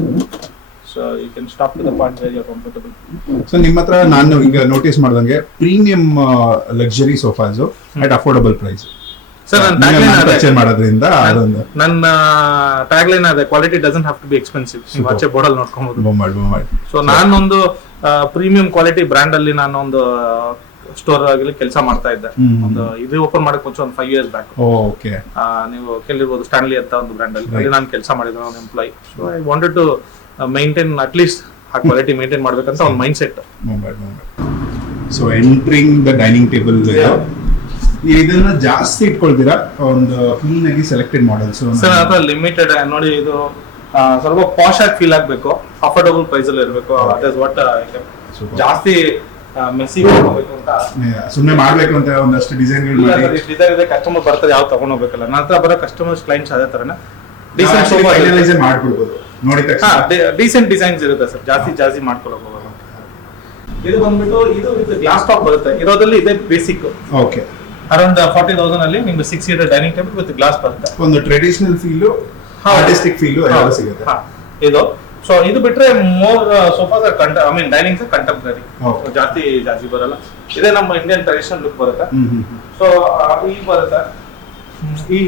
So you can stop to the point where you are comfortable. So ನಿಮ್ಮ ಹತ್ರ ನಾನು ಈಗ ನೋಟಿಸ್ ಮಾಡ್ದಂಗೆ premium luxury sofas at affordable price. Sir ಮಾಡೋದ್ರಿಂದ ನನ್ನ ಟ್ಯಾಗ್ಲೈನ್ ಅದೇ, quality doesn't have to be expensive. ನೀವು ಆಚೆ ಬೋರ್ಡಲ್ಲಿ ನೋಡ್ಕೊಬಹುದು. ಸೊ ನಾನೊಂದು ಪ್ರೀಮಿಯಂ ಕ್ವಾಲಿಟಿ ಬ್ರ್ಯಾಂಡ್ ಅಲ್ಲಿ ನಾನೊಂದು ಸ್ಟೋರ್ ಆಗಲಿ ಕೆಲಸ ಮಾಡ್ತಾ ಇದ್ದೆ. ಒಂದು ಇದು ಓಪನ್ ಮಾಡಕ್ ಮುಂಚೆ ಒಂದು 5 years ಬ್ಯಾಕ್. ಓಕೆ, ನೀವು ಕೇಳಿರ್ಬೋದು, ಸ್ಟ್ಯಾನ್ಲಿ ಅಂತ ಒಂದು ಬ್ರ್ಯಾಂಡ್ ಅಲ್ಲಿ ನಾನು ಕೆಲಸ ಮಾಡಿದ್ದೆ, ಒಂದು employee. So I wanted to maintain at least ಆ ಕ್ವಾಲಿಟಿ ಮೇಂಟೈನ್ ಮಾಡ್ಬೇಕಂತ ಒಂದು mindset. So entering the dining table, ಇದನ್ನ ಜಾಸ್ತಿ ಇಟ್ಕೊಳ್ತೀರಾ ಒಂದು ಕ್ಲೀನ್ ಆಗಿ ಸೆಲೆಕ್ಟೆಡ್ ಮಾಡೆಲ್ಸ್? ಸರ್ ಅಥವಾ ಲಿಮಿಟೆಡ್ ನೋಡಿ, ಇದು ಸ್ವಲ್ಪ ಪಾಶ್ ಆಗಿ ಫೀಲ್ ಆಗ್ಬೇಕು, ಅಫೋರ್ಡಬಲ್ ಪ್ರೈಸ್ ಅಲ್ಲಿ ಇರಬೇಕು. ದಟ್ ಇಸ್ ವಾಟ್ ಜಾಸ್ತಿ ಮೆಸ್ಸಿ ಹೋಗ್ಬೇಕು ಅಂತ ಸುಮ್ಮನೆ ಮಾಡ್ಬೇಕು ಅಂತ ಒಂದಷ್ಟು ಡಿಸೈನ್ಗಳು ಮಾಡಿ ಡಿಸೈನ್ ಇದೆ. ಕಸ್ಟಮರ್ ಬರ್ತಾರೆ, ಯಾವ ತಗೊಂಡ್ ಹೋಗ್ಬೇಕಲ್ಲ. ನನ್ನ ಹತ್ರ ಬರೋ ಕಸ್ಟಮರ್ಸ್ ಕ್ಲೈಂಟ್ಸ್ ಅದೇ ತರನ ಡೀಸೆಂಟ್ ಸೋಫಾ ಮಾಡ್ಕೊಡ್ಬೋದು. ನೋಡಿದ ಡೀಸೆಂಟ್ ಡಿಸೈನ್ಸ್ ಇರುತ್ತೆ ಸರ್, ಜಾಸ್ತಿ ಮಾಡ್ಕೊಳಕ್ ಹೋಗಲ್ಲ. ಇದು ಬಂದ್ಬಿಟ್ಟು ಇದು ವಿತ್ ಗ್ಲಾಸ್ ಟಾಪ್ ಬರುತ್ತೆ. ಇರೋದ್ರಲ್ಲಿ ಇದೆ ಬೇಸಿಕ್. ಓಕೆ, ಅರೌಂಡ್ 40,000 ಅಲ್ಲಿ ನಿಮ್ಗೆ 6 seater dining table with glass ಬರುತ್ತೆ. ಒಂದು ಟ್ರೆಡಿಷನಲ್ ಫೀಲ್, ಆರ್ಟಿಸ್ಟಿಕ್ ಫೀಲ್ ಎಲ್ಲ ಸಿಗುತ್ತೆ ಇದು. ಸೊ ಇದು ಬಿಟ್ರೆ more sofas I mean dinings contemporary, ಜಾಸ್ತಿ ಬರಲ್ಲ. ಇದೇ ನಮ್ಮ ಇಂಡಿಯನ್ ಟ್ರೆಡಿಷನಲ್ ಲುಕ್ ಬರುತ್ತೆ. ಸೊ ಈಗ ಬರುತ್ತೆ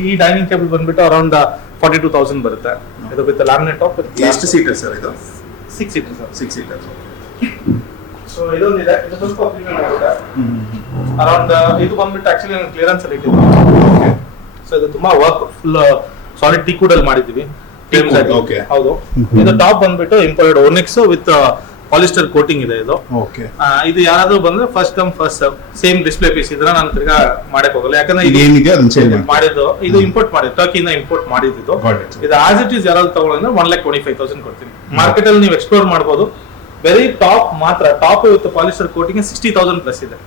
ಈ ಡೈನಿಂಗ್ ಟೇಬಲ್ ಬಂದ್ಬಿಟ್ಟು ಅರೌಂಡ್ 42,000 ಬರುತ್ತೆ. ಇದು ವಿತ್ ಲ್ಯಾಮಿನೇಟ್ ಟಾಪ್. ಎಷ್ಟು ಸೀಟರ್ ಸರ್ ಇದು? 6 seater ಸರ್. 6 seater. ಸೊ ಇದೊಂದಿದೆ, ಇದು ಸ್ವಲ್ಪ ಪ್ರೀಮಿಯಂ ಆಗುತ್ತೆ. ಅರೌಂಡ್ ಇದು ಬಂದ್ಬಿಟ್ಟು ಆಕ್ಚುಲಿ ನಾನು ಕ್ಲಿಯರೆನ್ಸ್ ಅಲ್ಲಿ ಇಟ್ಟಿದ್ದೀನಿ. ಸೊ ಇದು ತುಂಬಾ ವರ್ಕ್ ಫುಲ್ ಸಾಲಿಡ್ ಟೀಕ್ವುಡ್ ಅಲ್ಲಿ ಮಾಡಿದೀವಿ. ಹೌದು, ಇದು ಟಾಪ್ ಬಂದ್ಬಿಟ್ಟು imported onyx with polyester coating ಇದೆ ಇದು. ಇದು ಯಾರಾದ್ರೂ ಬಂದ್ರೆ first come first serve, same display piece ಇದ್ರೆ ನಾನು ತಿರ್ಗಾ ಮಾಡಕ್ ಹೋಗಲ್ಲ. ಯಾಕಂದ್ರೆ ಮಾಡಿದ್ದು ಇದು ಇಂಪೋರ್ಟ್ ಮಾಡಿದ್ದು, ಟರ್ಕಿಯಿಂದ ಇಂಪೋರ್ಟ್ ಮಾಡಿದ್ದು. ಇದು ಆಸ್ ಇಟ್ ಈಸ್ ಯಾರಾದ್ರೂ ತಗೊಳ್ಳೋದ್ರೆ 1,25,000 ಕೊಡ್ತೀನಿ. ಮಾರ್ಕೆಟ್ ಅಲ್ಲಿ ನೀವು ಎಕ್ಸ್ಪ್ಲೋರ್ ಮಾಡಬಹುದು. ವೆರಿ ಟಾಪ್ ಮಾತ್ರ, top with polyester coating 60,000 plus ಇದೆ.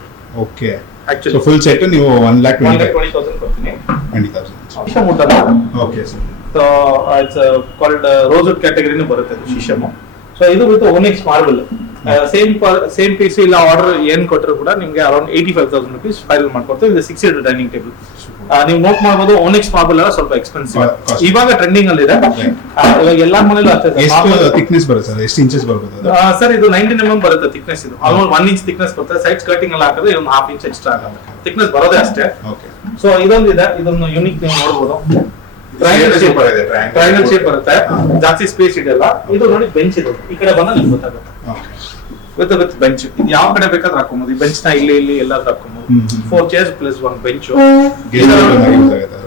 ಓಕೆ, ಆಕ್ಚುಲಿ ಫುಲ್ ಸೆಟ್ ನೀವು 1,20,000 ಕೊಡ್ತೀನಿ. 20,000. Okay sir. So it's called rosewood ಕ್ಯಾಟಗರಿನೂ ಬರುತ್ತೆ ಶಿಶಮ್. ಸೊ ಇದು with onyx marble. Same piece ಇಲ್ಲ ಆರ್ಡರ್ ಏನ್ ಕೊಟ್ಟರು ಕೂಡ ನಿಮ್ಗೆ ಅರೌಂಡ್ 85,000 rupees ಫೈನಲ್ ಮಾಡ್ಕೊಡ್ತೀವಿ. ಇದು 6 seater ಡೈನಿಂಗ್ ಟೇಬಲ್. ನೀವು ನೋಟ್ ಮಾಡಬಹುದು, ಓನೆಕ್ಸ್ ಮಾರ್ಬಲ್ ಎಲ್ಲ ಸ್ವಲ್ಪ ಎಕ್ಸ್ಪೆನ್ಸಿವ್, ಇವಾಗ ಟ್ರೆಂಡಿಂಗ್ ಅಲ್ಲಿ ಇದೆ. ಇವಾಗ ಎಲ್ಲಾ ಮನೇಲೂ ಥಿಕ್ನೆಸ್ ಬರುತ್ತೆ ಸರ್, ಎಷ್ಟು ಇಂಚಸ್ ಬರುತ್ತೆ ಸರ್? ಇದು 19 mm ಬರುತ್ತೆ ಥಿಕ್ನೆಸ್. ಇದು ಆಲ್ಮೋಸ್ಟ್ 1 inch ಥಿಕ್ನೆಸ್ ಬರುತ್ತೆ. ಸೈಡ್ ಸ್ಕರ್ಟಿಂಗ್ ಎಲ್ಲ ಹಾಕಿದ್ರೆ ಒಂದು 1/2 inch ಎಕ್ಸ್ಟ್ರಾ ಆಗುತ್ತೆ. ಥಿಕ್ನೆಸ್ ಬರೋದೇ ಅಷ್ಟೇ. ಸೊ ಇದೊಂದಿದೆ, ಇದೊಂದು ಯೂನಿಕ್ ನೀವು ನೋಡಬಹುದು. ಟ್ರಯಾಂಗಲ್ ಶೇಪ್ ಬರುತ್ತೆ, ಜಾಸ್ತಿ ಸ್ಪೇಸ್ ಇದೆಲ್ಲ. ಇದು ನೋಡಿ ಬೆಂಚ್ ಇದೆ, ಈ ಕಡೆ ಬಂದ್ರೆ ನಿಮ್ಗೆ ಗೊತ್ತಾಗುತ್ತೆ. ವಿತ್ ಬೆಂಚ್ ಇದು ಯಾವ ಕಡೆ ಬೇಕಾದ್ರೂ ಹಾಕೋಬಹುದು. ಈ ಬೆಂಚ್ ನ ಇಲ್ಲಿ ಎಲ್ಲಾದ್ರೂ ಹಾಕೋಬಹುದು. 4 chairs ಪ್ಲಸ್ 1 ಬೆಂಚ್.